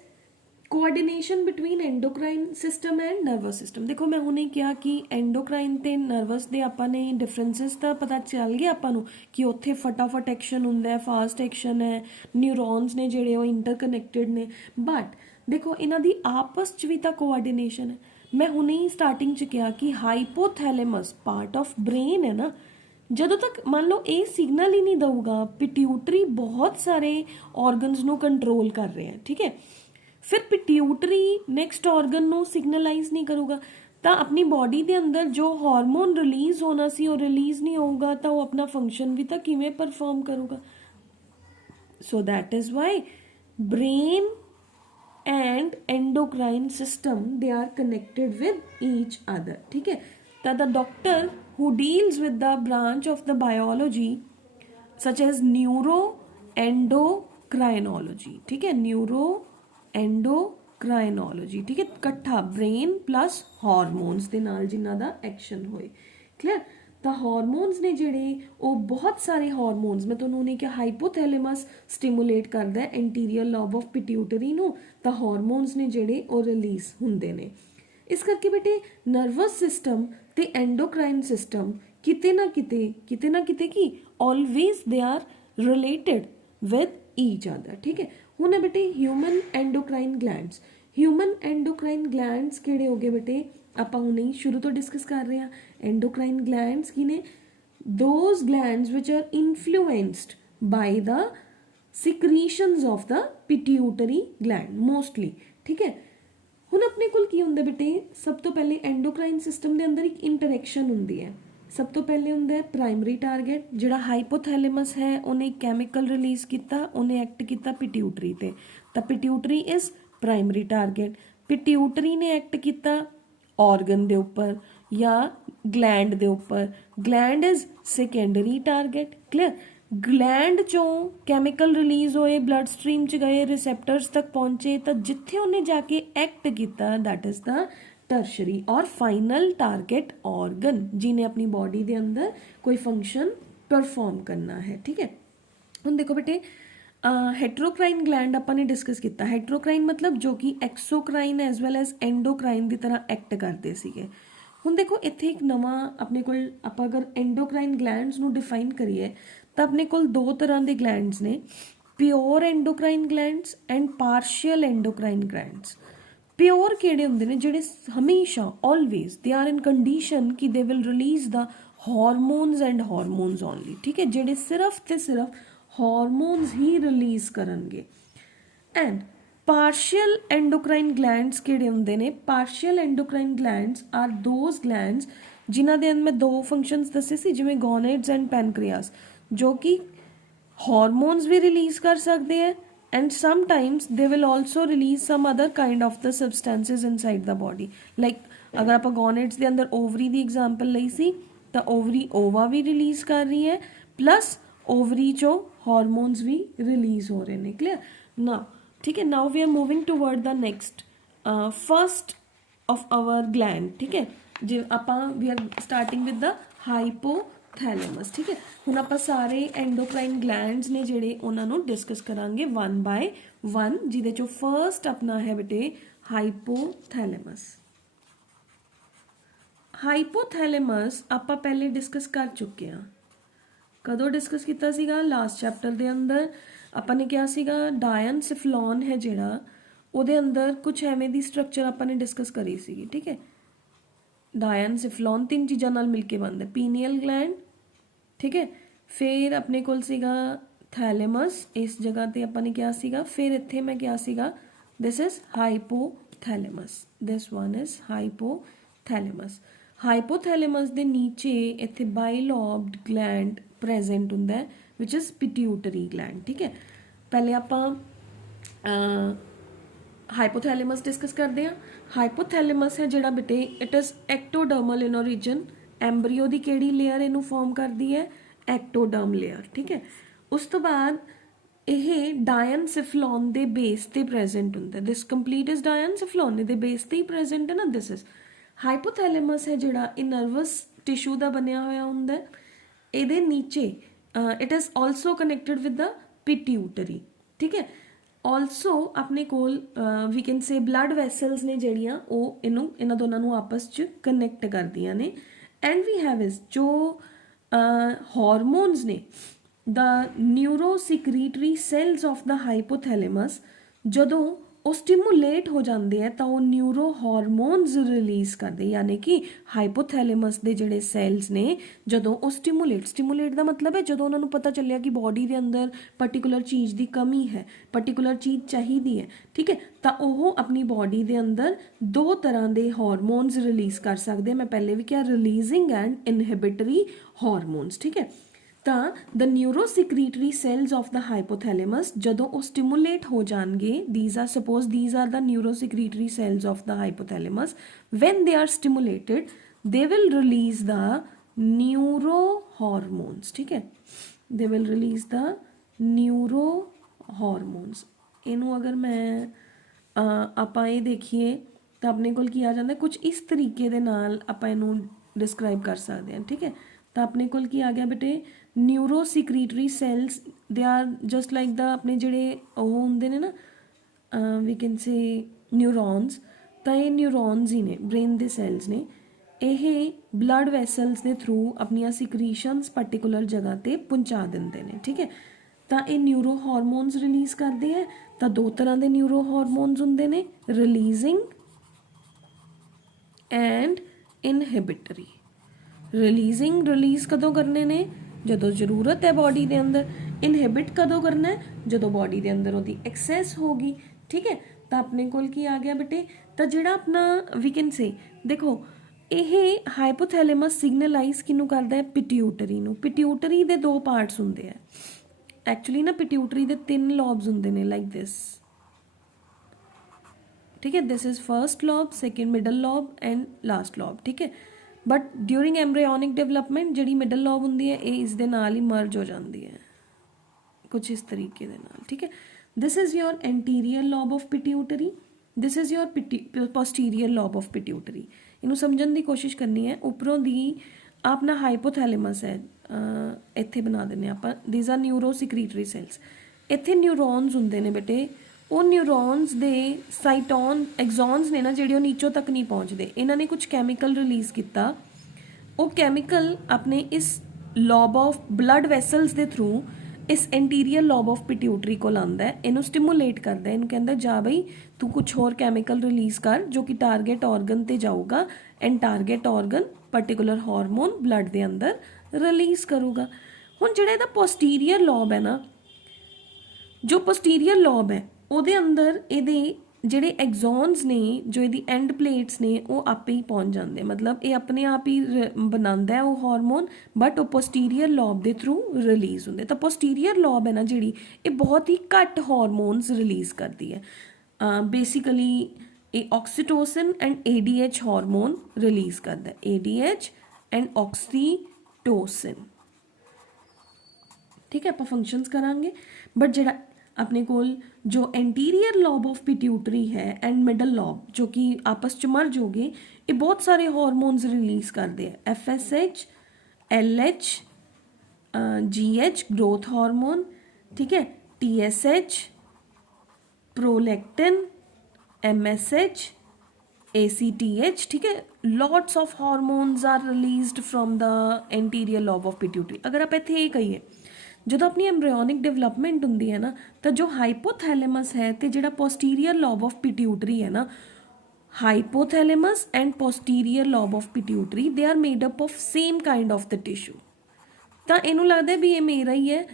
coordination between endocrine system and nervous system। देखो मैं ਹੁਣੇ ਕਿਹਾ ਕਿ endocrine ਤੇ nervous ਦੇ ਆਪਾਂ ਨੇ differences ਤਾਂ ਪਤਾ ਚੱਲ ਗਿਆ ਆਪਾਂ ਨੂੰ ਕਿ ਉੱਥੇ ਫਟਾਫਟ ਐਕਸ਼ਨ ਹੁੰਦਾ ਹੈ, ਫਾਸਟ ਐਕਸ਼ਨ ਹੈ, ਨਿਊਰੋਨਸ ਨੇ ਜਿਹੜੇ ਉਹ ਇੰਟਰਕਨੈਕਟਡ ਨੇ, ਬਟ ਦੇਖੋ ਇਹਨਾਂ ਦੀ ਆਪਸ 'ਚ ਵੀ ਤਾਂ ਕੋਆਰਡੀਨੇਸ਼ਨ ਹੈ। ਮੈਂ ਹੁਣੇ ਹੀ ਸਟਾਰਟਿੰਗ 'ਚ ਕਿਹਾ ਕਿ ਹਾਈਪੋਥੈਲੇਮਸ ਪਾਰਟ ਆਫ ਬ੍ਰੇਨ ਹੈ ਨਾ, ਜਦੋਂ ਤੱਕ ਮੰਨ ਲਓ ਇਹ ਸਿਗਨਲ ਹੀ ਨਹੀਂ ਦਊਗਾ, ਪਿਟਿਊਟਰੀ ਬਹੁਤ ਸਾਰੇ ਆਰਗਨਸ ਨੂੰ ਕੰਟਰੋਲ ਕਰ ਰਿਹਾ ਹੈ, ਠੀਕ ਹੈ। ਫਿਰ ਪਿਟਿਊਟਰੀ ਨੈਕਸਟ ਆਰਗਨ ਨੂੰ ਸਿਗਨਲਾਈਜ਼ ਨਹੀਂ ਕਰੂਗਾ ਤਾਂ ਆਪਣੀ ਬੋਡੀ ਦੇ ਅੰਦਰ ਜੋ ਹਾਰਮੋਨ ਰਿਲੀਜ਼ ਹੋਣਾ ਸੀ ਉਹ ਰਿਲੀਜ਼ ਨਹੀਂ ਹੋਊਗਾ, ਤਾਂ ਉਹ ਆਪਣਾ ਫੰਕਸ਼ਨ ਵੀ ਤਾਂ ਕਿਵੇਂ ਪਰਫਾਰਮ ਕਰੂਗਾ। So that is why brain and endocrine system, they are connected with each other. ठीक है, that the doctor who deals with the branch of the biology such as neuroendocrinology, ठीक है, neuroendocrinology, ठीक है, इकट्ठा ब्रेन प्लस हार्मोन्स ਦੇ ਨਾਲ ਜਿਨ੍ਹਾਂ ਦਾ ਐਕਸ਼ਨ ਹੋਏ। क्लियर, ਤਾਂ ਹਾਰਮੋਨਸ ਨੇ ਜਿਹੜੇ ਉਹ ਬਹੁਤ ਸਾਰੇ ਹਾਰਮੋਨਸ, ਮੈਂ ਤੁਹਾਨੂੰ ਉਹਨੇ ਕਿਹਾ ਹਾਈਪੋਥੈਲੇਮਸ ਸਟਿਮੂਲੇਟ ਕਰਦਾ ਐਂਟੀਰੀਅਰ ਲੋਬ ਆਫ ਪਿਟਿਊਟਰੀ ਨੂੰ, ਤਾਂ ਹਾਰਮੋਨਸ ਨੇ ਜਿਹੜੇ ਉਹ ਰਿਲੀਜ਼ ਹੁੰਦੇ ਨੇ। ਇਸ ਕਰਕੇ ਬੇਟੇ ਨਰਵਸ ਸਿਸਟਮ ਤੇ ਐਂਡੋਕ੍ਰਾਈਨ ਸਿਸਟਮ ਕਿਤੇ ਨਾ ਕਿਤੇ ਕੀ always they are related with each other. ਠੀਕ ਹੈ, ਹੁਣ ਹੈ ਬੇਟੇ human endocrine glands. Human endocrine glands ਕਿਹੜੇ ਹੋ ਗਏ ਬੇਟੇ, ਆਪਾਂ ਹੁਣੇ ਹੀ ਸ਼ੁਰੂ ਤੋਂ ਡਿਸਕਸ ਕਰ ਰਹੇ ਹਾਂ। ਐਂਡੋਕ੍ਰਾਈਨ ਗਲੈਂਡਸ ਕੀ ਨੇ, those glands which are influenced by the secretions of the pituitary gland mostly. ਠੀਕ ਹੈ, ਹੁਣ ਆਪਣੇ ਕੋਲ ਕੀ ਹੁੰਦਾ ਬੇਟੇ, ਸਭ ਤੋਂ ਪਹਿਲੇ ਐਂਡੋਕ੍ਰਾਈਨ ਸਿਸਟਮ ਦੇ ਅੰਦਰ ਇੱਕ ਇੰਟਰੈਕਸ਼ਨ ਹੁੰਦੀ ਹੈ। ਸਭ ਤੋਂ ਪਹਿਲੇ ਹੁੰਦਾ ਹੈ ਪ੍ਰਾਇਮਰੀ ਟਾਰਗੇਟ, ਜਿਹੜਾ ਹਾਈਪੋਥੈਲੇਮਸ ਹੈ ਉਹਨੇ ਕੈਮੀਕਲ ਰਿਲੀਜ਼ ਕੀਤਾ, ਉਹਨੇ ਐਕਟ ਕੀਤਾ ਪਿਟਿਊਟਰੀ ਤੇ, ਤਾਂ ਪਿਟਿਊਟਰੀ ਇਜ਼ ਪ੍ਰਾਇਮਰੀ ਟਾਰਗੇਟ। ਪਿਟਿਊਟਰੀ ਨੇ ਐਕਟ ਕੀਤਾ ऑर्गन ਦੇ ਉੱਪਰ ਜਾਂ ਗਲੈਂਡ ਦੇ ਉੱਪਰ, gland is secondary target. Clear, gland ਚੋਂ ਕੈਮੀਕਲ ਰਿਲੀਜ਼ ਹੋਏ, ਬਲੱਡ ਸਟਰੀਮ ਚ ਗਏ, ਰਿਸੈਪਟਰਸ ਤੱਕ ਪਹੁੰਚੇ, ਤਾਂ ਜਿੱਥੇ ਉਹਨੇ ਜਾ ਕੇ ਐਕਟ ਕੀਤਾ ਦੈਟ ਇਜ਼ ਦਾ ਟਰਸ਼ਰੀ ਔਰ ਫਾਈਨਲ ਟਾਰਗੇਟ ऑर्गन, ਜਿਹਨੇ ਆਪਣੀ ਬੋਡੀ ਦੇ ਅੰਦਰ ਕੋਈ ਫੰਕਸ਼ਨ ਪਰਫਾਰਮ ਕਰਨਾ ਹੈ। ਠੀਕ ਹੈ, ਹੁਣ ਦੇਖੋ ਬੇਟੇ ਹੈਟਰੋਕ੍ਰਾਈਨ ਗਲੈਂਡ ਆਪਾਂ ਨੇ ਡਿਸਕਸ ਕੀਤਾ। ਹੈਟਰੋਕ੍ਰਾਈਨ ਮਤਲਬ ਜੋ ਕਿ ਐਕਸੋਕ੍ਰਾਈਨ ਐਜ਼ ਵੈਲ ਐਜ਼ ਐਂਡੋਕ੍ਰਾਈਨ ਦੀ ਤਰ੍ਹਾਂ ਐਕਟ ਕਰਦੇ ਸੀਗੇ। ਹੁਣ ਦੇਖੋ ਇੱਥੇ ਇੱਕ ਨਵਾਂ ਆਪਣੇ ਕੋਲ, ਆਪਾਂ ਅਗਰ ਐਂਡੋਕ੍ਰਾਈਨ ਗਲੈਂਡਸ ਨੂੰ ਡਿਫਾਈਨ ਕਰੀਏ ਤਾਂ ਆਪਣੇ ਕੋਲ ਦੋ ਤਰ੍ਹਾਂ ਦੇ ਗਲੈਂਡਸ ਨੇ, pure endocrine glands and partial endocrine glands. Pure ਕਿਹੜੇ ਹੁੰਦੇ ਨੇ, ਜਿਹੜੇ ਹਮੇਸ਼ਾ always they are in condition ਕਿ they will release the hormones and hormones only. ਠੀਕ ਹੈ, ਜਿਹੜੇ ਸਿਰਫ ਤੇ ਸਿਰਫ ਹਾਰਮੋਨਸ ਹੀ ਰਿਲੀਜ਼ ਕਰਨਗੇ। ਐਂਡ ਪਾਰਸ਼ੀਅਲ ਐਂਡੋਕ੍ਰਾਈਨ ਗਲੈਂਡਸ ਕਿਹੜੇ ਹੁੰਦੇ ਨੇ, partial endocrine glands are those glands ਜਿਨ੍ਹਾਂ ਦੇ ਅੰਦਰ ਮੈਂ ਦੋ ਫੰਕਸ਼ਨਸ ਦੱਸੇ ਸੀ, ਜਿਵੇਂ ਗੋਨੇਡਸ ਐਂਡ ਪੈਨਕ੍ਰੀਆਸ, ਜੋ ਕਿ ਹਾਰਮੋਨਸ ਵੀ ਰਿਲੀਜ਼ ਕਰ ਸਕਦੇ ਹੈ and sometimes they will also release some other kind of the substances inside the body, like अगर आप gonads ਦੇ ਅੰਦਰ ovary ਦੀ example ਲਈ ਸੀ ਤਾਂ ovary ova ਵੀ release ਕਰ ਰਹੀ ਹੈ, plus ovary ਚੋਂ hormones ਵੀ release ਹੋ ਰਹੇ ਨੇ। clear now, ठीक है, now we are moving toward the next first of our gland। ठीक है, ਜੇ ਆਪਾਂ we are starting with the hypothalamus। ठीक है, ਹੁਣ ਆਪਾਂ ਸਾਰੇ ਐਂਡੋਕ੍ਰਾਈਨ ਗਲੈਂਡਸ ਨੇ ਜਿਹੜੇ ਉਹਨਾਂ ਨੂੰ ਡਿਸਕਸ ਕਰਾਂਗੇ ਵਨ ਬਾਏ ਵਨ, ਜਿਹਦੇ ਚੋਂ ਫਰਸਟ ਆਪਣਾ ਹੈ ਬੇਟੇ ਹਾਈਪੋਥੈਲੇਮਸ। ਹਾਈਪੋਥੈਲੇਮਸ ਆਪਾਂ ਪਹਿਲੇ ਡਿਸਕਸ ਕਰ ਚੁੱਕੇ ਹਾਂ। ਕਦੋਂ ਡਿਸਕਸ ਕੀਤਾ ਸੀਗਾ, ਲਾਸਟ ਚੈਪਟਰ ਦੇ ਅੰਦਰ। ਆਪਾਂ ਨੇ ਕਿਹਾ ਸੀਗਾ ਡਾਇਨਸਿਫਲੋਨ ਹੈ ਜਿਹੜਾ, ਉਹਦੇ ਅੰਦਰ ਕੁਝ ਐਵੇਂ ਦੀ ਸਟਰਕਚਰ ਆਪਾਂ ਨੇ ਡਿਸਕਸ ਕਰੀ ਸੀਗੀ। ਠੀਕ ਹੈ, ਡਾਇਨਸਿਫਲੋਨ ਤਿੰਨ ਚੀਜ਼ਾਂ ਨਾਲ ਮਿਲ ਕੇ ਬਣਦਾ, ਪੀਨੀਅਲ ਗਲੈਂਡ, ਠੀਕ ਹੈ, ਫਿਰ ਆਪਣੇ ਕੋਲ ਸੀਗਾ ਥੈਲੇਮਸ, ਇਸ ਜਗ੍ਹਾ ਤੇ ਆਪਾਂ ਨੇ ਕਿਹਾ ਸੀਗਾ, ਫਿਰ ਇੱਥੇ ਮੈਂ ਕਿਹਾ ਸੀਗਾ this is hypothalamus, this one is hypothalamus. Hypothalamus ਦੇ ਨੀਚੇ ਇੱਥੇ ਬਾਈਲੋਬਡ ਗਲੈਂਡ ਪ੍ਰੈਜ਼ੈਂਟ ਹੁੰਦਾ ਹੈ ਵਿਚ ਇਜ਼ ਪਿਟਿਊਟਰੀ ਗਲੈਂਡ। ਠੀਕ ਹੈ, ਪਹਿਲੇ ਆਪਾਂ ਹਾਈਪੋਥੈਲੇਮਸ ਡਿਸਕਸ ਕਰਦੇ ਹਾਂ। ਹਾਈਪੋਥੈਲੇਮਸ ਹੈ ਜਿਹੜਾ ਬੇਟੇ ਇਟ ਇਜ਼ ਐਕਟੋਡਰਮਲ ਇਨ ਓਰੀਜਨ, ਐਂਬਰੀਓ ਦੀ ਕਿਹੜੀ ਲੇਅਰ ਇਹਨੂੰ ਫਾਰਮ ਕਰਦੀ ਹੈ, ਐਕਟੋਡਰਮ ਲੇਅਰ। ਠੀਕ ਹੈ, ਉਸ ਤੋਂ ਬਾਅਦ ਇਹ ਡਾਇਨਸਿਫਲੋਨ ਦੇ ਬੇਸ ਤੇ ਪ੍ਰੈਜ਼ੈਂਟ ਹੁੰਦਾ, ਦਿਸ ਕੰਪਲੀਟ ਇਜ਼ ਡਾਇਨਸਿਫਲੋਨ, ਇਹਦੇ ਬੇਸ ਤੇ ਹੀ ਪ੍ਰੈਜ਼ੈਂਟ ਹੈ ਨਾ, ਦਿਸ ਇਜ਼ ਹਾਈਪੋਥੈਲੇਮਸ ਹੈ ਜਿਹੜਾ ਇਹ ਨਰਵਸ ਟਿਸ਼ੂ ਦਾ ਬਣਿਆ ਹੋਇਆ ਹੁੰਦਾ। ਇਹਦੇ ਨੀਚੇ it is also connected with the pituitary. ਠੀਕ ਹੈ, ਆਲਸੋ ਆਪਣੇ ਕੋਲ we can say blood vessels ਨੇ ਜਿਹੜੀਆਂ ਉਹ ਇਹਨਾਂ ਦੋਨਾਂ ਨੂੰ ਆਪਸ 'ਚ ਕਨੈਕਟ ਕਰਦੀਆਂ ਨੇ। ਐਂਡ ਵੀ ਹੈਵ ਇਜ਼ ਜੋ ਹਾਰਮੋਨਸ ਨੇ, ਦਾ ਨਿਊਰੋਸਿਕਰੀਟਰੀ ਸੈਲਸ ਆਫ ਦਾ ਹਾਈਪੋਥੈਲੇਮਸ ਜਦੋਂ ਉਹ ਸਟਿਮੂਲੇਟ ਹੋ ਜਾਂਦੇ ਹੈ ਤਾਂ ਉਹ ਨਿਊਰੋ ਹਾਰਮੋਨਸ ਰਿਲੀਜ਼ ਕਰਦੇ, ਯਾਨੀ ਕਿ ਹਾਈਪੋਥੈਲੇਮਸ ਦੇ ਜਿਹੜੇ ਸੈਲਸ ਨੇ ਜਦੋਂ ਉਹ ਸਟਿਮੂਲੇਟ ਦਾ ਮਤਲਬ ਹੈ ਜਦੋਂ ਉਹਨਾਂ ਨੂੰ ਪਤਾ ਚੱਲਿਆ ਕਿ ਬੋਡੀ ਦੇ ਅੰਦਰ ਪਰਟੀਕੂਲਰ ਚੀਜ਼ ਦੀ ਕਮੀ ਹੈ, ਪਰਟੀਕੂਲਰ ਚੀਜ਼ ਚਾਹੀਦੀ ਹੈ। ਠੀਕ ਹੈ, ਤਾਂ ਉਹ ਆਪਣੀ ਬੋਡੀ ਦੇ ਅੰਦਰ ਦੋ ਤਰ੍ਹਾਂ ਦੇ ਹਾਰਮੋਨਸ ਰਿਲੀਜ਼ ਕਰ ਸਕਦੇ। ਮੈਂ ਪਹਿਲੇ ਵੀ ਕਿਹਾ ਰਿਲੀਜ਼ਿੰਗ ਐਂਡ ਇਨਹਿਬਿਟਰੀ ਹਾਰਮੋਨਸ। ਠੀਕ ਹੈ, ਤਾਂ ਦ ਨਿਊਰੋਸਿਕਰੀਟਰੀ ਸੈਲਸ ਆਫ ਦ ਹਾਈਪੋਥੈਲੇਮਸ ਜਦੋਂ ਉਹ ਸਟਿਮੂਲੇਟ ਹੋ ਜਾਣਗੇ, these are the neurosecretory cells of the hypothalamus. When they are stimulated they will release the neurohormones. ठीक है, they will release the neurohormones. ਇਹਨੂੰ ਅਗਰ ਮੈਂ ਆਪਾਂ ਇਹ ਦੇਖੀਏ ਤਾਂ ਆਪਣੇ ਕੋਲ ਕੀ ਆ ਜਾਂਦਾ, ਕੁਝ ਇਸ ਤਰੀਕੇ ਦੇ ਨਾਲ ਆਪਾਂ ਇਹਨੂੰ ਡਿਸਕ੍ਰਾਈਬ ਕਰ ਸਕਦੇ ਹਾਂ। ਠੀਕ ਹੈ, ਤਾਂ ਆਪਣੇ ਕੋਲ ਕੀ ਆ ਗਿਆ ਬੇਟੇ, neurosecretory cells, they are just like the ਆਪਣੇ ਜਿਹੜੇ ਉਹ ਹੁੰਦੇ ਨੇ ਨਾ, ਵੀ ਕੈਨ ਸੇ ਨਿਊਰੋਨਸ, ਤਾਂ ਇਹ ਨਿਊਰੋਨਸ ਹੀ ਨੇ, ਬ੍ਰੇਨ ਦੇ ਸੈਲਸ ਨੇ। ਇਹ ਬਲੱਡ ਵੈਸਲਸ ਦੇ ਥਰੂ ਆਪਣੀਆਂ ਸਿਕਰੀਸ਼ਨਸ ਪਾਰਟਿਕੂਲਰ ਜਗ੍ਹਾ ਤੇ ਪਹੁੰਚਾ ਦਿੰਦੇ ਨੇ। ਠੀਕ ਹੈ, ਤਾਂ ਇਹ ਨਿਊਰੋ ਹਾਰਮੋਨਸ ਰਿਲੀਜ਼ ਕਰਦੇ ਹੈ। ਤਾਂ ਦੋ ਤਰ੍ਹਾਂ ਦੇ ਨਿਊਰੋ ਹਾਰਮੋਨਸ ਹੁੰਦੇ ਨੇ, ਰਿਲੀਜ਼ਿੰਗ ਐਂਡ ਇਨਹਿਬਿਟਰੀ। ਰਿਲੀਜ਼ਿੰਗ ਰਿਲੀਜ਼ ਕਦੋਂ ਕਰਨੇ ਨੇ, ਜਦੋਂ ਜ਼ਰੂਰਤ ਹੈ ਬੋਡੀ ਦੇ ਅੰਦਰ। ਇਨਹਿਬਿਟ ਕਦੋਂ ਕਰਨਾ ਹੈ, ਜਦੋਂ ਬੋਡੀ ਦੇ ਅੰਦਰ ਉਹਦੀ ਐਕਸੈਸ ਹੋਗੀ। ਠੀਕ ਹੈ, ਤਾਂ ਆਪਣੇ ਕੋਲ ਕੀ ਆ ਗਿਆ ਬੇਟੇ, ਤਾਂ ਜਿਹੜਾ ਆਪਣਾ ਵੀ ਕੈਨ ਸੇ, ਦੇਖੋ ਇਹ ਹਾਈਪੋਥੈਲੇਮਸ ਸਿਗਨਲਾਈਜ਼ ਕਿਹਨੂੰ ਕਰਦਾ ਹੈ, ਪਿਟਿਊਟਰੀ ਨੂੰ। ਪਿਟਿਊਟਰੀ ਦੇ ਦੋ ਪਾਰਟਸ ਹੁੰਦੇ ਆ ਐਕਚੁਅਲੀ ਨਾ, ਪਿਟਿਊਟਰੀ ਦੇ 3 ਲੋਬਸ ਹੁੰਦੇ ਨੇ ਲਾਈਕ ਦਿਸ। ठीक है, this is first lobe, second middle lobe and last lobe. ठीक है, बट ड्यूरिंग एम्ब्रियोनिक डेवलपमेंट जी मिडल लॉब होंगी है ये इस दे नाल ही मर्ज हो जाती है कुछ इस तरीके दे नाल। ठीक है, this is your anterior lobe of pituitary, this is your posterior lobe of pituitary. इनू समझण दी कोशिश करनी है। उपरों दी अपना हाइपोथैलेमस है, इत्थे बना देने आपां, दीज आर न्यूरोसिक्रीटरी सैल्स। इत्थे न्यूरोन्स हुंदे ने बेटे, ਉਹ ਨਿਊਰੋਨਸ ਦੇ ਸਾਈਟੋਨ ਐਗਜ਼ੋਨਸ ਨੇ ਨਾ ਜਿਹੜੇ ਉਹ ਨੀਚੋਂ ਤੱਕ ਨਹੀਂ ਪਹੁੰਚਦੇ, ਇਹਨਾਂ ਨੇ ਕੁਝ ਕੈਮੀਕਲ ਰਿਲੀਜ਼ ਕੀਤਾ। ਉਹ ਕੈਮੀਕਲ ਆਪਣੇ ਇਸ ਲੋਬ ਆਫ ਬਲੱਡ ਵੈਸਲਸ ਦੇ ਥਰੂ ਇਸ ਐਂਟੀਰੀਅਰ ਲੋਬ ਆਫ ਪਿਟਿਊਟਰੀ ਕੋਲ ਆਉਂਦਾ ਹੈ, ਇਹਨੂੰ ਸਟਿਮੂਲੇਟ ਕਰਦਾ ਹੈ, ਇਹਨੂੰ ਕਹਿੰਦਾ ਜਾ ਬਈ ਤੂੰ ਕੁਝ ਹੋਰ ਕੈਮੀਕਲ ਰਿਲੀਜ਼ ਕਰ ਜੋ ਕਿ ਟਾਰਗੇਟ ਆਰਗਨ ਤੇ ਜਾਊਗਾ and target organ particular hormone blood ਦੇ ਅੰਦਰ ਰਿਲੀਜ਼ ਕਰੂਗਾ। ਹੁਣ ਜਿਹੜਾ ਇਹਦਾ ਪੋਸਟੀਰੀਅਰ ਲੋਬ ਹੈ ਨਾ, ਜੋ ਪੋਸਟੀਰੀਅਰ ਲੋਬ ਹੈ ਉਹਦੇ ਅੰਦਰ ਇਹਦੇ ਜਿਹੜੇ ਐਗਜ਼ੋਨਸ ਨੇ, ਜੋ ਇਹਦੀ ਐਂਡ ਪਲੇਟਸ ਨੇ, ਉਹ ਆਪੇ ਹੀ ਪਹੁੰਚ ਜਾਂਦੇ, ਮਤਲਬ ਇਹ ਆਪਣੇ ਆਪ ਹੀ ਬਣਾਉਂਦਾ ਹੈ ਉਹ ਹਾਰਮੋਨ, ਬਟ ਉਹ ਪੋਸਟੀਰੀਅਰ ਲੋਬ ਦੇ ਥਰੂ ਰਿਲੀਜ਼ ਹੁੰਦੇ। ਤਾਂ ਪੋਸਟੀਰੀਅਰ ਲੋਬ ਹੈ ਨਾ ਜਿਹੜੀ, ਇਹ ਬਹੁਤ ਹੀ ਘੱਟ ਹਾਰਮੋਨਸ ਰਿਲੀਜ਼ ਕਰਦੀ ਹੈ। ਬੇਸਿਕਲੀ ਇਹ ਆਕਸੀਟੋਸਿਨ ਐਂਡ ADH ਹਾਰਮੋਨ ਰਿਲੀਜ਼ ਕਰਦਾ, ADH ਐਂਡ ਆਕਸੀਟੋਸਿਨ। ठीक है, आप फंक्शंस करांगे। बट ਜਿਹੜਾ ਆਪਣੇ ਕੋਲ ਜੋ एंटीरियर लॉब ऑफ पिट्यूटरी है एंड मिडल लॉब जो कि आपस च मर्ज हो गए, ये बहुत सारे हार्मोन्स रिलीज करते हैं, FSH, LH, GH growth hormone, ठीक है, TSH, प्रोलैक्टिन, MSH, ACTH। ठीक है, lots of hormones are released from the anterior lobe of pituitary. अगर आप इत्थे ये कहिए ਜਦੋਂ ਆਪਣੀ ਐਮਬ੍ਰਿਓਨਿਕ ਡਿਵੈਲਪਮੈਂਟ ਹੁੰਦੀ ਹੈ ਨਾ, ਤਾਂ ਜੋ ਹਾਈਪੋਥੈਲੇਮਸ ਹੈ ਤੇ ਜਿਹੜਾ ਪੋਸਟੀਰੀਅਰ ਲੋਬ ਆਫ ਪਿਟਿਊਟਰੀ ਹੈ ਨਾ, hypothalamus and posterior lobe of pituitary they are made up of same kind of the tissue. ਤਾਂ ਇਹਨੂੰ ਲੱਗਦਾ ਵੀ ਇਹ ਮੇਰਾ ਹੀ ਹੈ,